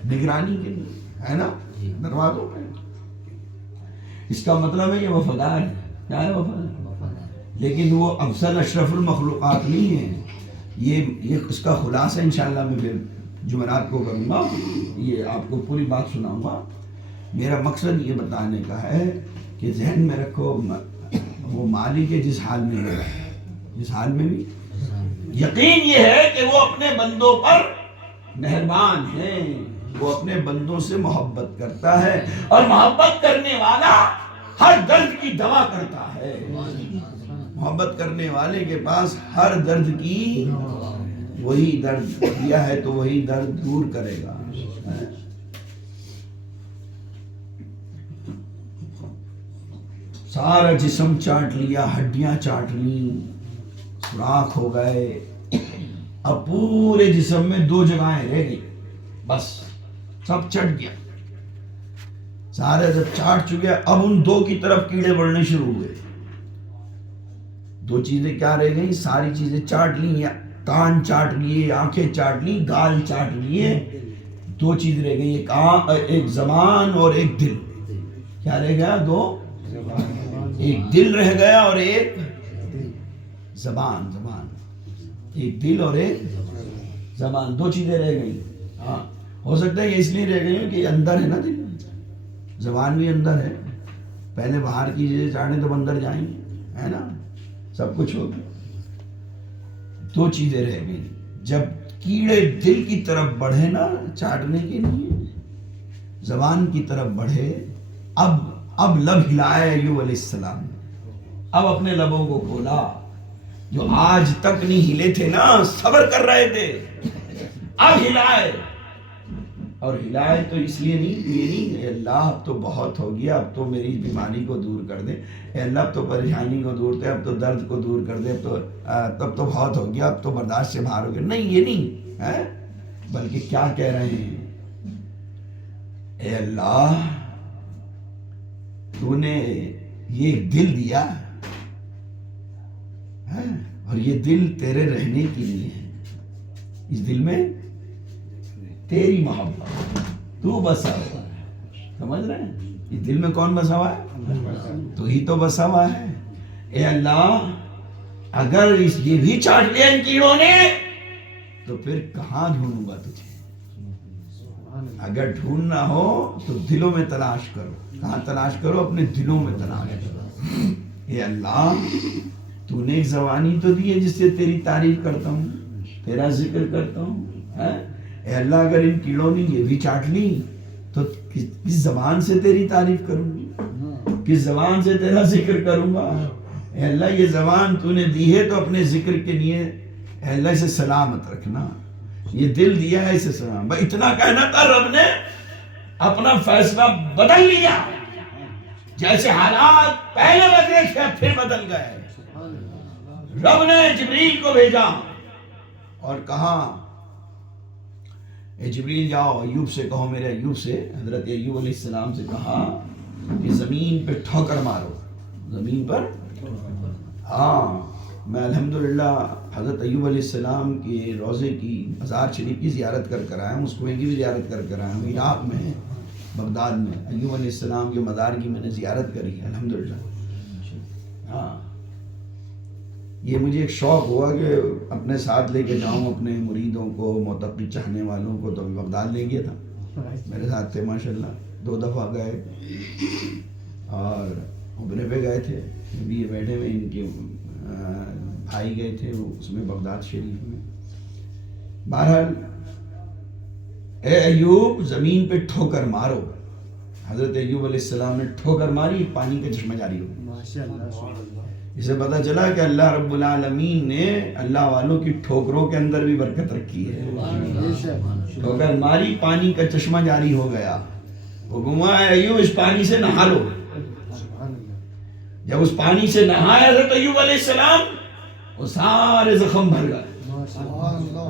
نگرانی کے لیے, ہے نا, دروازوں میں. اس کا مطلب ہے یہ وفادار ہے. کیا ہے وفادار؟ لیکن وہ افضل اشرف المخلوقات نہیں ہے. یہ اس کا خلاصہ انشاءاللہ میں پھر جمعرات کو کروں گا, یہ آپ کو پوری بات سناؤں گا. میرا مقصد یہ بتانے کا ہے کہ ذہن میں رکھو, وہ مالک ہے جس حال میں ہے، جس حال میں بھی یقین یہ ہے کہ وہ اپنے بندوں پر مہربان ہے، وہ اپنے بندوں سے محبت کرتا ہے، اور محبت کرنے والا ہر درد کی دوا کرتا ہے۔ محبت کرنے والے کے پاس ہر درد کی، وہی درد دیا ہے تو وہی درد دور کرے گا۔ سارا جسم چاٹ لیا، ہڈیاں چاٹ لی، سوراخ ہو گئے، اب پورے جسم میں 2 جگہیں رہ گئی، بس سب چٹ گیا۔ سارے جب چاٹ چکے اب ان 2 کی طرف کیڑے بڑھنے شروع ہوئے۔ 2 چیزیں کیا رہ گئی؟ ساری چیزیں چاٹ لی، کان چاٹ لیے، آنکھیں چاٹ لی، گال چاٹ لیے، 2 چیز رہ گئی، ایک زبان اور ایک دل۔ کیا رہ گیا؟ 2، ایک دل رہ گیا اور ایک زبان، ایک دل اور ایک زبان، 2 چیزیں رہ گئی۔ ہاں ہو سکتا ہے یہ اس لیے رہ گئی کہ اندر ہے نا دل، زبان بھی اندر ہے، پہلے باہر کی چیزیں چاٹیں تو اندر جائیں گے، ہے نا، سب کچھ ہو گیا۔ 2 چیزیں رہ گئی۔ جب کیڑے دل کی طرف بڑھے نا چاٹنے کے لیے، زبان کی طرف بڑھے، اب لب ہلائے ایوب علیہ السلام، اب اپنے لبوں کو کھولا، جو آج تک نہیں ہلے تھے نا، صبر کر رہے تھے، اب ہلائے۔ اور ہلائے تو اس لیے نہیں، یہ نہیں اے اللہ اب تو بہت ہو گیا، اب تو میری بیماری کو دور کر دے، اے اللہ اب تو پریشانی کو دور دے، اب تو درد کو دور کر دے، اب تو بہت ہو گیا، اب تو برداشت سے باہر ہو گیا، نہیں یہ نہیں ہے، بلکہ کیا کہہ رہے ہیں؟ اے اللہ تو نے یہ دل دیا ہے، اور یہ دل تیرے رہنے کے لیے ہے، اس دل میں تیری محبت تو بسا ہوا ہے، سمجھ رہے ہیں؟ اس دل میں کون بسا ہوا ہے؟ تو ہی تو بسا ہوا ہے۔ اے اللہ اگر یہ بھی چاٹ لیا ان کیڑوں نے تو پھر کہاں ڈھونڈوں گا تجھے؟ اگر ڈھونڈنا ہو تو دلوں میں تلاش کرو۔ کہاں تلاش کرو؟ اپنے دلوں میں تلاش کرو۔ اے اللہ تو نے ایک زبانی تو دی ہے جس سے تیری تعریف کرتا ہوں، تیرا ذکر کرتا ہوں، اے اللہ اگر ان کیڑوں نے یہ بھی چاٹ لی تو کس زبان سے تیری تعریف کروں گی، کس زبان سے تیرا ذکر کروں گا؟ اے اللہ یہ زبان تو نے دی ہے تو اپنے ذکر کے لیے اے اللہ اسے سلامت رکھنا، یہ دل دیا ہے اسے سلام۔ بھائی اتنا کہنا تھا، رب نے اپنا فیصلہ بدل لیا، جیسے حالات پہلے بدلے تھے پھر بدل گئے۔ رب نے جبریل کو بھیجا اور کہا اے جبریل جاؤ ایوب سے کہو، میرے ایوب سے، حضرت ایوب علیہ السلام سے کہا کہ زمین پہ ٹھوکر مارو، زمین پر۔ ہاں میں الحمدللہ حضرت ایوب علیہ السلام کے روضے کی، مزار شریف کی زیارت کر آیا ہوں، اس کنویں کی بھی زیارت کر آیا ہوں، عراق میں، بغداد میں ایوب علیہ السلام کے مزار کی میں نے زیارت کری ہے الحمدللہ۔ ہاں یہ مجھے ایک شوق ہوا کہ اپنے ساتھ لے کے جاؤں اپنے مریدوں کو، معتقد چاہنے والوں کو، تو بغداد لے گیا تھا، میرے ساتھ تھے ماشاءاللہ، 2 دفعہ گئے، اور عمرے پہ گئے تھے، ابھی یہ بیٹھے ہوئے ان کے بھائی گئے تھے اس میں بغداد شریف میں۔ بہرحال اے ایوب زمین پہ ٹھوکر مارو، حضرت ایوب علیہ السلام نے ٹھوکر ماری، پانی کا چشمہ جاری ہو گیا۔ اسے پتہ چلا کہ اللہ رب العالمین نے اللہ والوں کی ٹھوکروں کے اندر بھی برکت رکھی ہے۔ ٹھوکر ماری، پانی کا چشمہ جاری ہو گیا، حکم ہوا ہے ایوب اس پانی سے نہا لو۔ جب اس پانی سے نہایا حضرت ایوب علیہ السلام، وہ سارے زخم بھر گئے،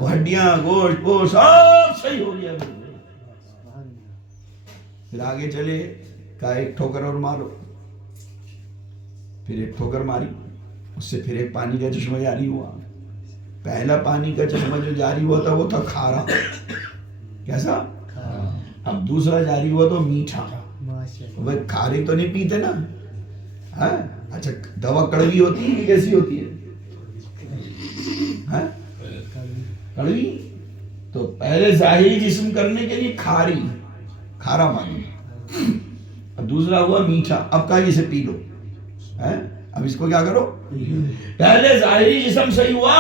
وہ ہڈیاں، گوشت سب صحیح ہو گیا۔ پھر آگے چلے، کہا ایک ٹھوکر اور مارو، پھر ایک ٹھوکر ماری، اس سے پھر ایک پانی کا چشمہ جاری ہوا۔ پہلا پانی کا چشمہ جو جاری ہوا تھا وہ تھا کھارا، کیسا؟ اب دوسرا جاری ہوا تو میٹھا۔ وہ کھاری تو نہیں پیتے نا، اچھا دوا کڑوی ہوتی ہے کہ کیسی ہوتی ہے؟ کڑوی تو پہلے ظاہری جسم کرنے کے لیے کھارا پانی، اب دوسرا ہوا میٹھا، اب کہا اسے پی لو، اب اس کو کیا کرو، پہلے ظاہری جسم صحیح ہوا،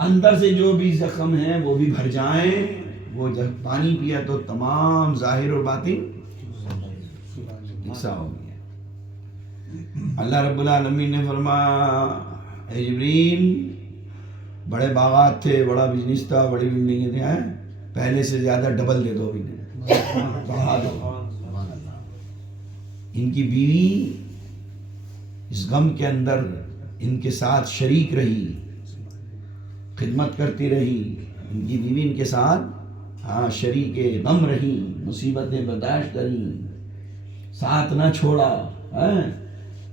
اندر سے جو بھی زخم ہیں وہ بھی بھر جائیں. وہ جب پانی پیا تو تمام ظاہر اور باطن یکساں ہو گیا. اللہ رب العالمین نے فرمایا اے جبریل، بڑے باغات تھے، بڑا بزنس تھا، بڑی بلڈنگیں تھیں، پہلے سے زیادہ ڈبل دے دو انہیں، بڑھا دو. ان کی بیوی اس غم کے اندر ان کے ساتھ شریک رہی، خدمت کرتی رہی. ان کی بیوی ان کے ساتھ شریک غم رہی، مصیبتیں برداشت کری، ساتھ نہ چھوڑا.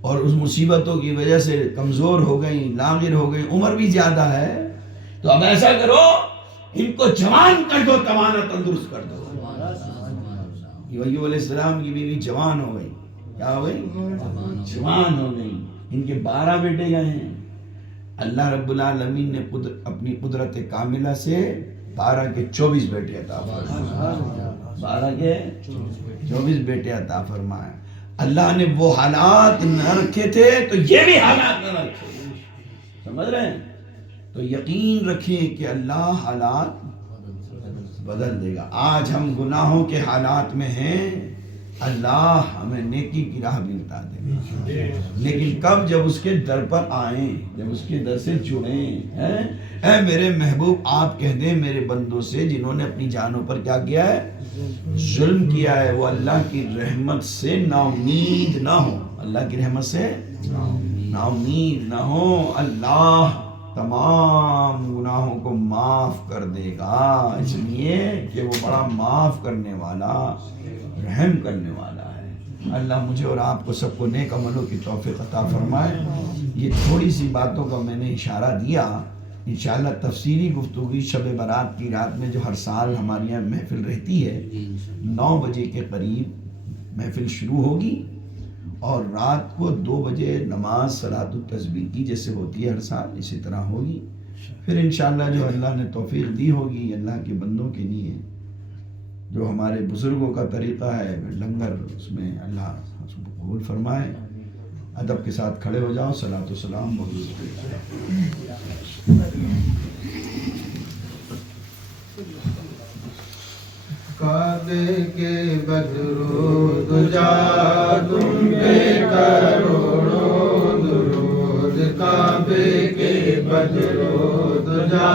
اور اس مصیبتوں کی وجہ سے کمزور ہو گئی، لاغر ہو گئی، عمر بھی زیادہ ہے. تو اب ایسا کرو، ان کو جوان کر دو، توانا تندرست کر دو. ایوب علیہ السلام کی بیوی جوان ہو گئی. کیا ہو گئی؟ جوان ہو گئی. ان کے 12 بیٹے گئے ہیں. اللہ رب العالمین نے اپنی قدرت کاملہ سے 12 کے 24 بیٹے عطا فرمائے. 12 کے 24 بیٹے عطا فرمائے. اللہ نے وہ حالات نہ رکھے تھے تو یہ بھی حالات نہ رکھے. سمجھ رہے ہیں؟ تو یقین رکھیں کہ اللہ حالات بدل دے گا. آج ہم گناہوں کے حالات میں ہیں، اللہ ہمیں نیکی کی راہ بھی بتا دے گا. لیکن کب؟ جب اس کے در پر آئیں، جب اس کے در سے جڑیں. اے میرے محبوب، آپ کہہ دیں میرے بندوں سے جنہوں نے اپنی جانوں پر کیا کیا ہے؟ ظلم کیا ہے، وہ اللہ کی رحمت سے نا امید نہ ہو. اللہ کی رحمت سے نا امید نہ ہو. اللہ تمام گناہوں کو معاف کر دے گا، اس لیے کہ وہ بڑا معاف کرنے والا، رحم کرنے والا ہے. اللہ مجھے اور آپ کو سب کو نیک عملوں کی توفیق عطا فرمائے. یہ تھوڑی سی باتوں کا میں نے اشارہ دیا. انشاءاللہ تفصیلی گفتگو شب برات کی رات میں جو ہر سال ہمارے یہاں محفل رہتی ہے، 9 بجے کے قریب محفل شروع ہوگی اور رات کو 2 بجے نماز صلاۃ التسبیح کی جیسے ہوتی ہے ہر سال، اسی طرح ہوگی. پھر انشاءاللہ جو اللہ نے توفیق دی ہوگی اللہ کے بندوں کے لیے، جو ہمارے بزرگوں کا طریقہ ہے لنگر، اس میں اللہ قبول فرمائے. ادب کے ساتھ کھڑے ہو جاؤ. صلاۃ و سلام حضور پہ. کعبے کے بدرو دجا تم پہ کروڑوں درود. کعبے کے بدرو دجا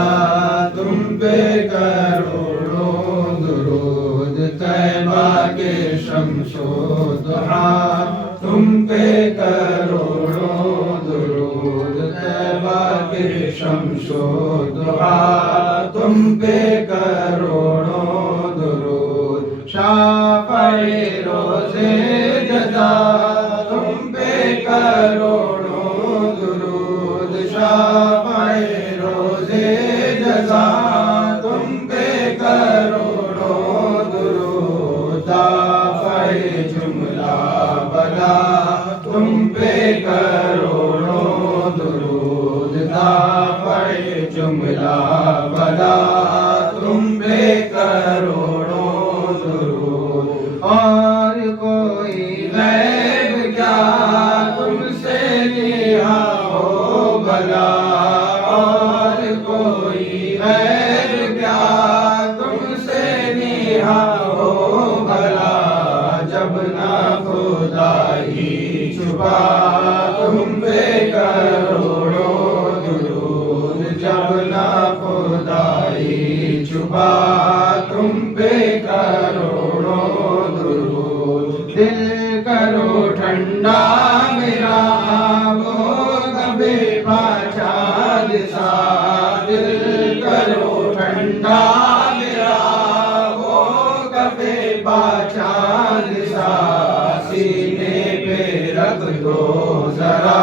تم پہ کروڑوں درود. طیبہ کے شمس و ضحیٰ تم پہ کروڑوں درود. طیبہ کے شمس و ضحیٰ تم پہ کروڑوں درود. شافعِ روزے جزا تم پہ کروڑوں درود. شافعِ روزے جزا تم پہ کروڑوں درود. دافعِ جملہ بلا تم پہ کروڑوں درود. دافعِ جملہ بلا تم پہ کروڑوں درود. اور کوئی غیب کیا تم سے نہاں ہو بھلا. اور کوئی غیب کیا تم سے نہاں ہو بھلا. جب نہ خدائی چھپا تم پہ کروڑوں درود. جب نہ خدائی چھپا تم پہ کروڑوں درود. دل کرو ٹھنڈا میرا وہ کبھی پاچاد سا. دل کرو ٹھنڈا میرا وہ کبھی پاچاد سا. سینے پہ رکھ دو ذرا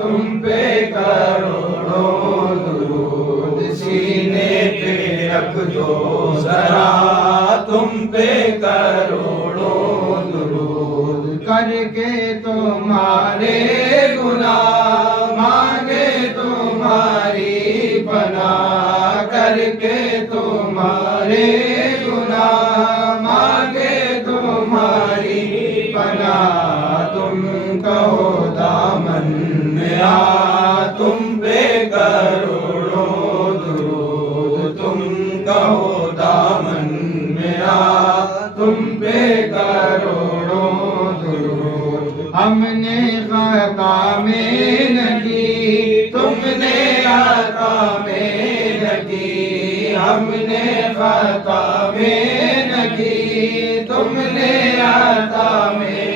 تم پہ کروڑوں درود. سینے پہ رکھ دو ذرا تم پہ کروڑوں درود. کر کے تمہارے گناہ مانگے تمہاری پناہ. کر کے تمہارے گناہ مانگے تمہاری پناہ. تم کہو دامن کہو دامن میں آ تم پہ کروڑوں درود ہم نے خطا میں لگی تم نے عطا میں لگی ہم نے خطا میں لگی تم نے عطا میں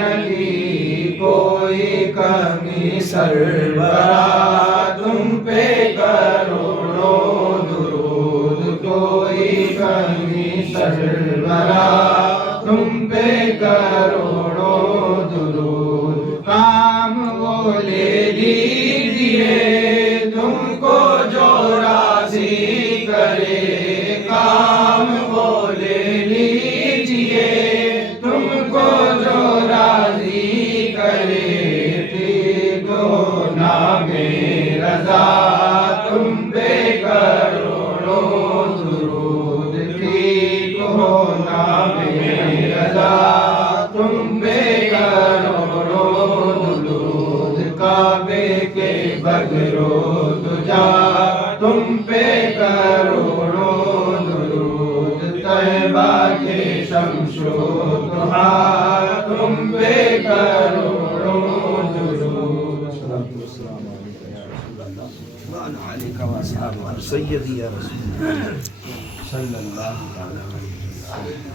لگی کوئی کمی سربراہ تم پہ کروڑوں درود کوئی کمی سربراہ تم پہ کروڑوں درود کام وہ لے لیجیے تم کو جو راضی کرے کام وہ لے لیجیے تم کو جو راضی کرے ٹھیک ہو نام رضا تم پہ کروڑوں درود ٹھیک ہو نام رضا تم پہ کروڑوں درود کعبے کے بدرو دجا تم پہ کروڑوں درود طیبہ کے شمس و ضحیٰ تم پہ کروڑوں درود وعلى آلك وأصحابك سيدي يا رسول الله صلى الله عليه وسلم.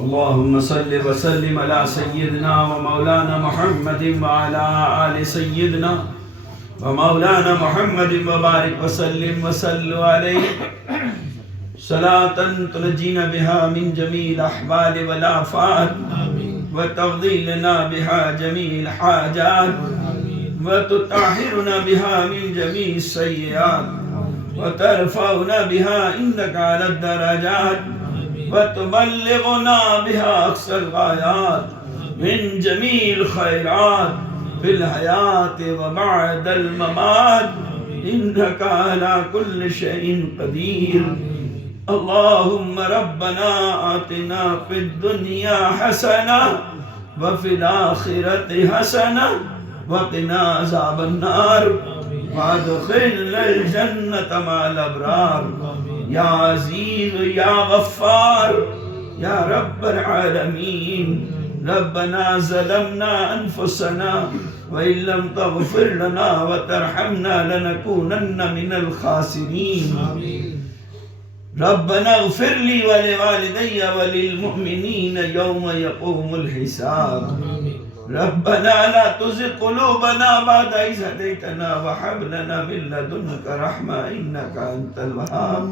اللهم صل وسلم على سيدنا ومولانا محمد وعلى آل سيدنا ومولانا محمد وبارك وسلم وصلوا عليه صلاة تنجينا بها من جميع الأحوال والآفات وتقضي لنا بها جميع الحاجات وتطهرنا بها من جميع السيئات وترفعنا بها عندك على الدرجات وتبلغنا بها أقصى الغايات من جميع الخيرات في الحياة وبعد الممات إنك على كل شيء قدير. اللهم ربنا آتنا في الدنيا حسنة وفي الآخرة حسنة وقنا عذاب النار وادخلنا الجنة مع الأبرار يا عزيز يا غفار يا رب العالمين. ربنا ظلمنا أنفسنا وإن لم تغفر لنا وترحمنا لنكونن من الخاسرين. ربنا اغفر لي ولوالدي وللمؤمنين يوم يقوم الحساب. ربنا لا تزغ قلوبنا بعد إذ هديتنا وهب لنا من لدنك رحمة إنك أنت الوهاب.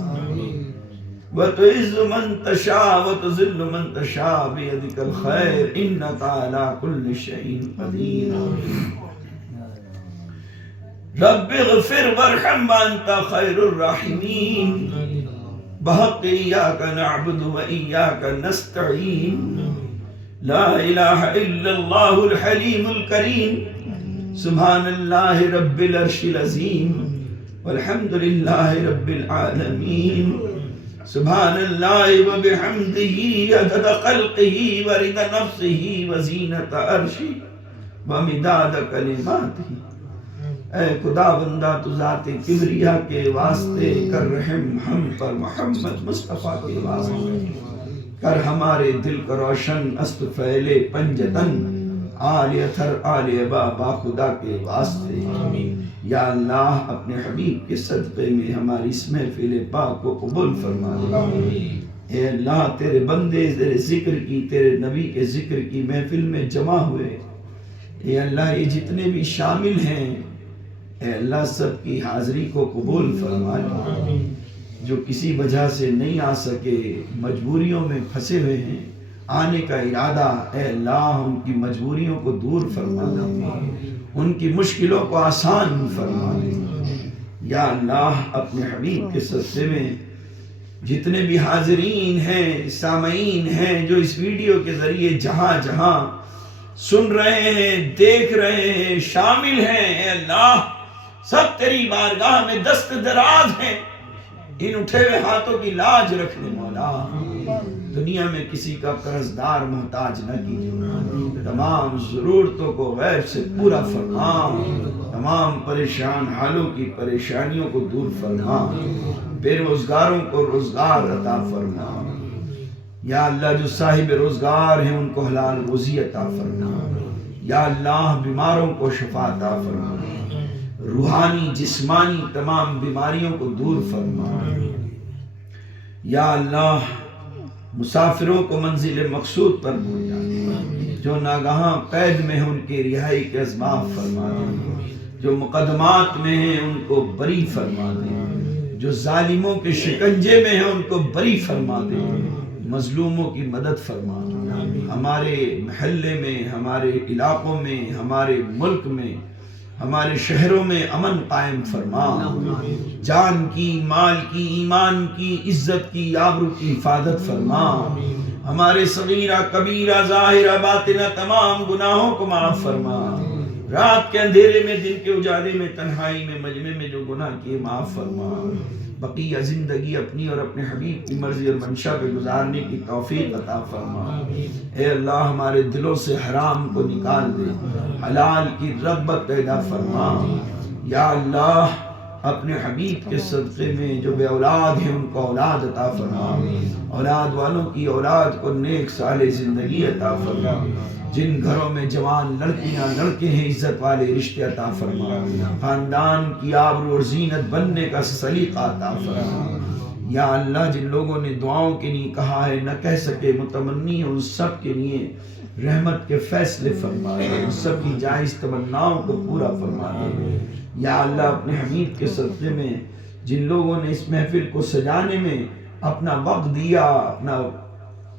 وتعز من تشاء وتذل من تشاء بيدك الخير إنك على كل شيء قدير. رب اغفر وارحم وأنت خير الراحمين. بحق إياك نعبد وإياك نستعين. لا إله إلا الله الحليم الكريم. سبحان الله رب العرش العظيم والحمد لله رب العالمين. سبحان الله وبحمده عدد خلقه ورضا نفسه وزینة عرشه ومداد کلماته. اے خدا بندہ تو ذات کبریا کے واسطے کر رحم ہم پر محمد مصطفیٰ کے واسطے کر ہمارے دل کو روشن است پھیلے پنجتن آل اثر آل ابا خدا کے واسطے. یا اللہ اپنے حبیب کے صدقے میں ہماری اس محفل پاک کو قبول فرما دے. اے اللہ تیرے بندے تیرے ذکر کی تیرے نبی کے ذکر کی محفل میں جمع ہوئے. اے اللہ یہ جتنے بھی شامل ہیں اے اللہ سب کی حاضری کو قبول فرما دے. جو کسی وجہ سے نہیں آ سکے مجبوریوں میں پھنسے ہوئے ہیں آنے کا ارادہ اے اللہ ان کی مجبوریوں کو دور فرما دے. ان کی مشکلوں کو آسان فرما دے. یا اللہ اپنے حبیب کے صدقے میں جتنے بھی حاضرین ہیں سامعین ہیں جو اس ویڈیو کے ذریعے جہاں جہاں سن رہے ہیں دیکھ رہے ہیں شامل ہیں اے اللہ سب تیری بارگاہ میں دست دراز ہیں. ان اٹھے ہوئے ہاتھوں کی لاج رکھنے مولا. دنیا میں کسی کا قرض دار محتاج نہ کیجیے. تمام ضرورتوں کو غیب سے پورا فرما. تمام پریشان حالوں کی پریشانیوں کو دور فرما، بے روزگاروں کو روزگار عطا فرما، یا اللہ جو صاحب روزگار ہیں ان کو حلال روزی عطا فرما، یا اللہ بیماروں کو شفا عطا فرما، روحانی جسمانی تمام بیماریوں کو دور فرما، یا اللہ مسافروں کو منزل مقصود پر پہنچا دے، جو ناگہاں قید میں ہیں ان کی رہائی کے اسباب فرما دے، جو مقدمات میں ہیں ان کو بری فرما دے، جو ظالموں کے شکنجے میں ہیں ان کو بری فرما دے، مظلوموں کی مدد فرما دے، ہمارے محلے میں، ہمارے علاقوں میں، ہمارے ملک میں، ہمارے شہروں میں امن قائم فرما، جان کی، مال کی، ایمان کی، عزت کی، آبرو کی حفاظت فرما، ہمارے صغیرہ کبیرہ ظاہرہ باطنہ تمام گناہوں کو معاف فرما، رات کے اندھیرے میں، دن کے اجالے میں، تنہائی میں، مجمع میں جو گناہ کیے معاف فرما، بقیہ زندگی اپنی اور اپنے حبیب کی مرضی اور منشا پہ گزارنے کی توفیق عطا فرما، اے اللہ ہمارے دلوں سے حرام کو نکال دے، حلال کی رغبت پیدا فرما، یا اللہ اپنے حبیب کے صدقے میں جو بے اولاد ہیں ان کو اولاد عطا فرما، اولاد والوں کی اولاد کو نیک صالح زندگی عطا فرما، جن گھروں میں جوان لڑکیاں لڑکے ہیں عزت والے رشتے عطا فرما، خاندان کی آبرو اور زینت بننے کا سلیقہ عطا فرما، یا اللہ جن لوگوں نے دعاؤں کے لیے کہا ہے نہ کہہ سکے متمنی ان سب کے لیے رحمت کے فیصلے فرما دے، ان سب کی جائز تمناؤں کو پورا فرما دے، یا اللہ اپنے حبیب کے صدقے میں جن لوگوں نے اس محفل کو سجانے میں اپنا وقت دیا،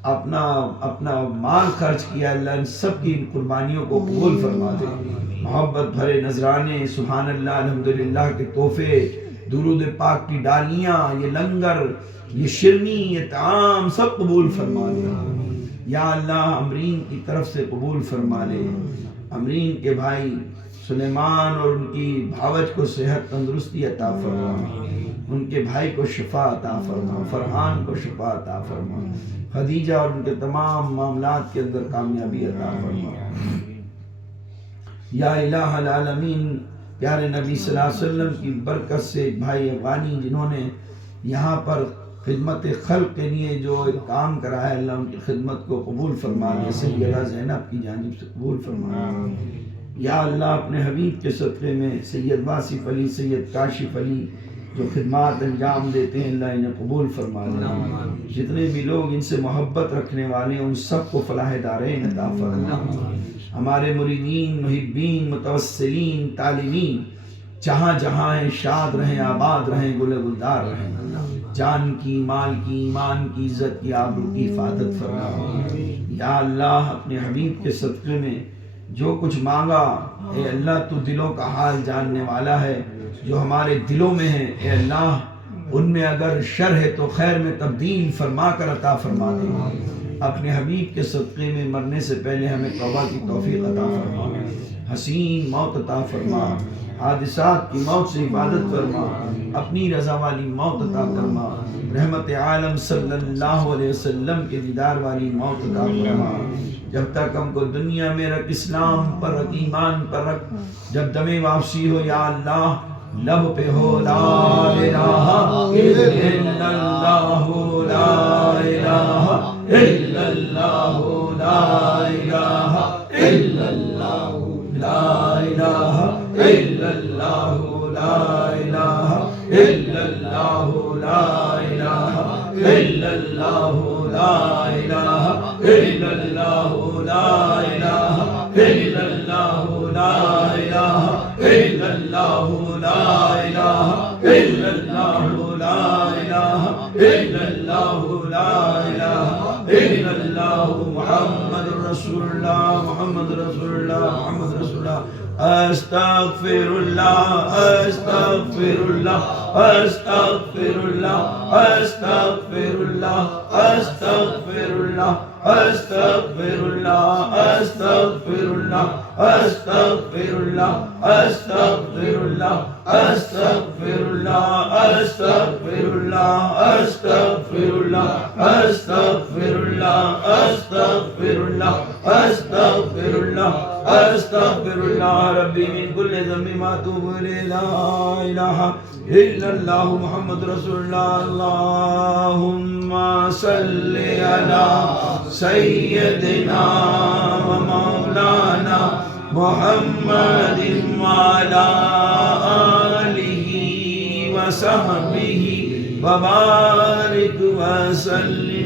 اپنا مال خرچ کیا، اللہ ان سب کی قربانیوں کو قبول فرما دے، محبت بھرے نذرانے، سبحان اللہ، الحمدللہ کے تحفے، درود پاک کی ڈالیاں، یہ لنگر، یہ شرنی، یہ طعام سب قبول فرما دے، یا اللہ امرین کی طرف سے قبول فرما لے، امرین کے بھائی سلیمان اور ان کی بھاوج کو صحت تندرستی عطا فرما، ان کے بھائی کو شفا عطا فرما، فرحان کو شفا عطا فرما، خدیجہ اور ان کے تمام معاملات کے اندر کامیابی عطا فرما، یا الہ العالمین پیارے نبی صلی اللہ علیہ وسلم کی برکت سے بھائی افغانی جنہوں نے یہاں پر خدمت خلق کے لیے جو ایک کام کرا ہے، اللہ ان کی خدمت کو قبول فرما لے، سیدہ زینب کی جانب سے قبول فرما، یا اللہ اپنے حبیب کے صدقے میں سید واصف علی، سید کاشف علی جو خدمات انجام دیتے ہیں، اللہ انہیں قبول فرما لے، جتنے بھی لوگ ان سے محبت رکھنے والے ہیں ان سب کو فلاح دارین عطا فرما، ہمارے مریدین، محبین، متوسلین، طالبین جہاں جہاں ہیں شاد رہیں، آباد رہیں، گل گلدار رہیں، جان کی، مال کی، ایمان کی، عزت کی، آبرو کی حفاظت فرما، یا اللہ اپنے حبیب کے صدقے میں جو کچھ مانگا، اے اللہ تو دلوں کا حال جاننے والا ہے، جو ہمارے دلوں میں ہے اے اللہ ان میں اگر شر ہے تو خیر میں تبدیل فرما کر عطا فرما دے، اپنے حبیب کے صدقے میں مرنے سے پہلے ہمیں توبہ کی توفیق عطا فرما، حسین موت عطا فرما، حادثات کی موت سے حفاظت فرما، اپنی رضا والی موت عطا فرما، رحمت عالم صلی اللہ علیہ وسلم کے دیدار والی موت عطا فرما، جب تک ہم کو دنیا میں رکھ، اسلام پر رکھ، ایمان پر رکھ، جب دم واپسی ہو یا اللہ لب پہ ہو لا الہ الا اللہ، لا الہ الا اللہ، لا الہ الا اللہ، لا الہ الا اللہ، لا الہ الا اللہ، لا الہ الا اللہ، لا الہ الا اللہ، لا الہ الا اللہ، لا الہ الا اللہ، لا الہ الا اللہ، لا الہ الا اللہ، لا الہ الا اللہ، محمد رسول اللہ، محمد رسول اللہ، محمد رسول اللہ، استغفر اللہ، استغفر اللہ، استغفر اللہ، استغفر اللہ، استغفر اللہ، استغفر اللہ، استغفر اللہ، استغفر اللہ، استغفر اللہ، استغفر اللہ، استغفر اللہ، استغفر اللہ، استغفر اللہ، استغفر اللہ، استغفر اللہ، استغفر اللہ ربی من کل ذنب ما اتوب الیہ لا الہ الا اللہ محمد رسول اللہ اللہم صلی علی سیدنا و مولانا محمد وعلی آلہ وصحبہ وبارک وسلم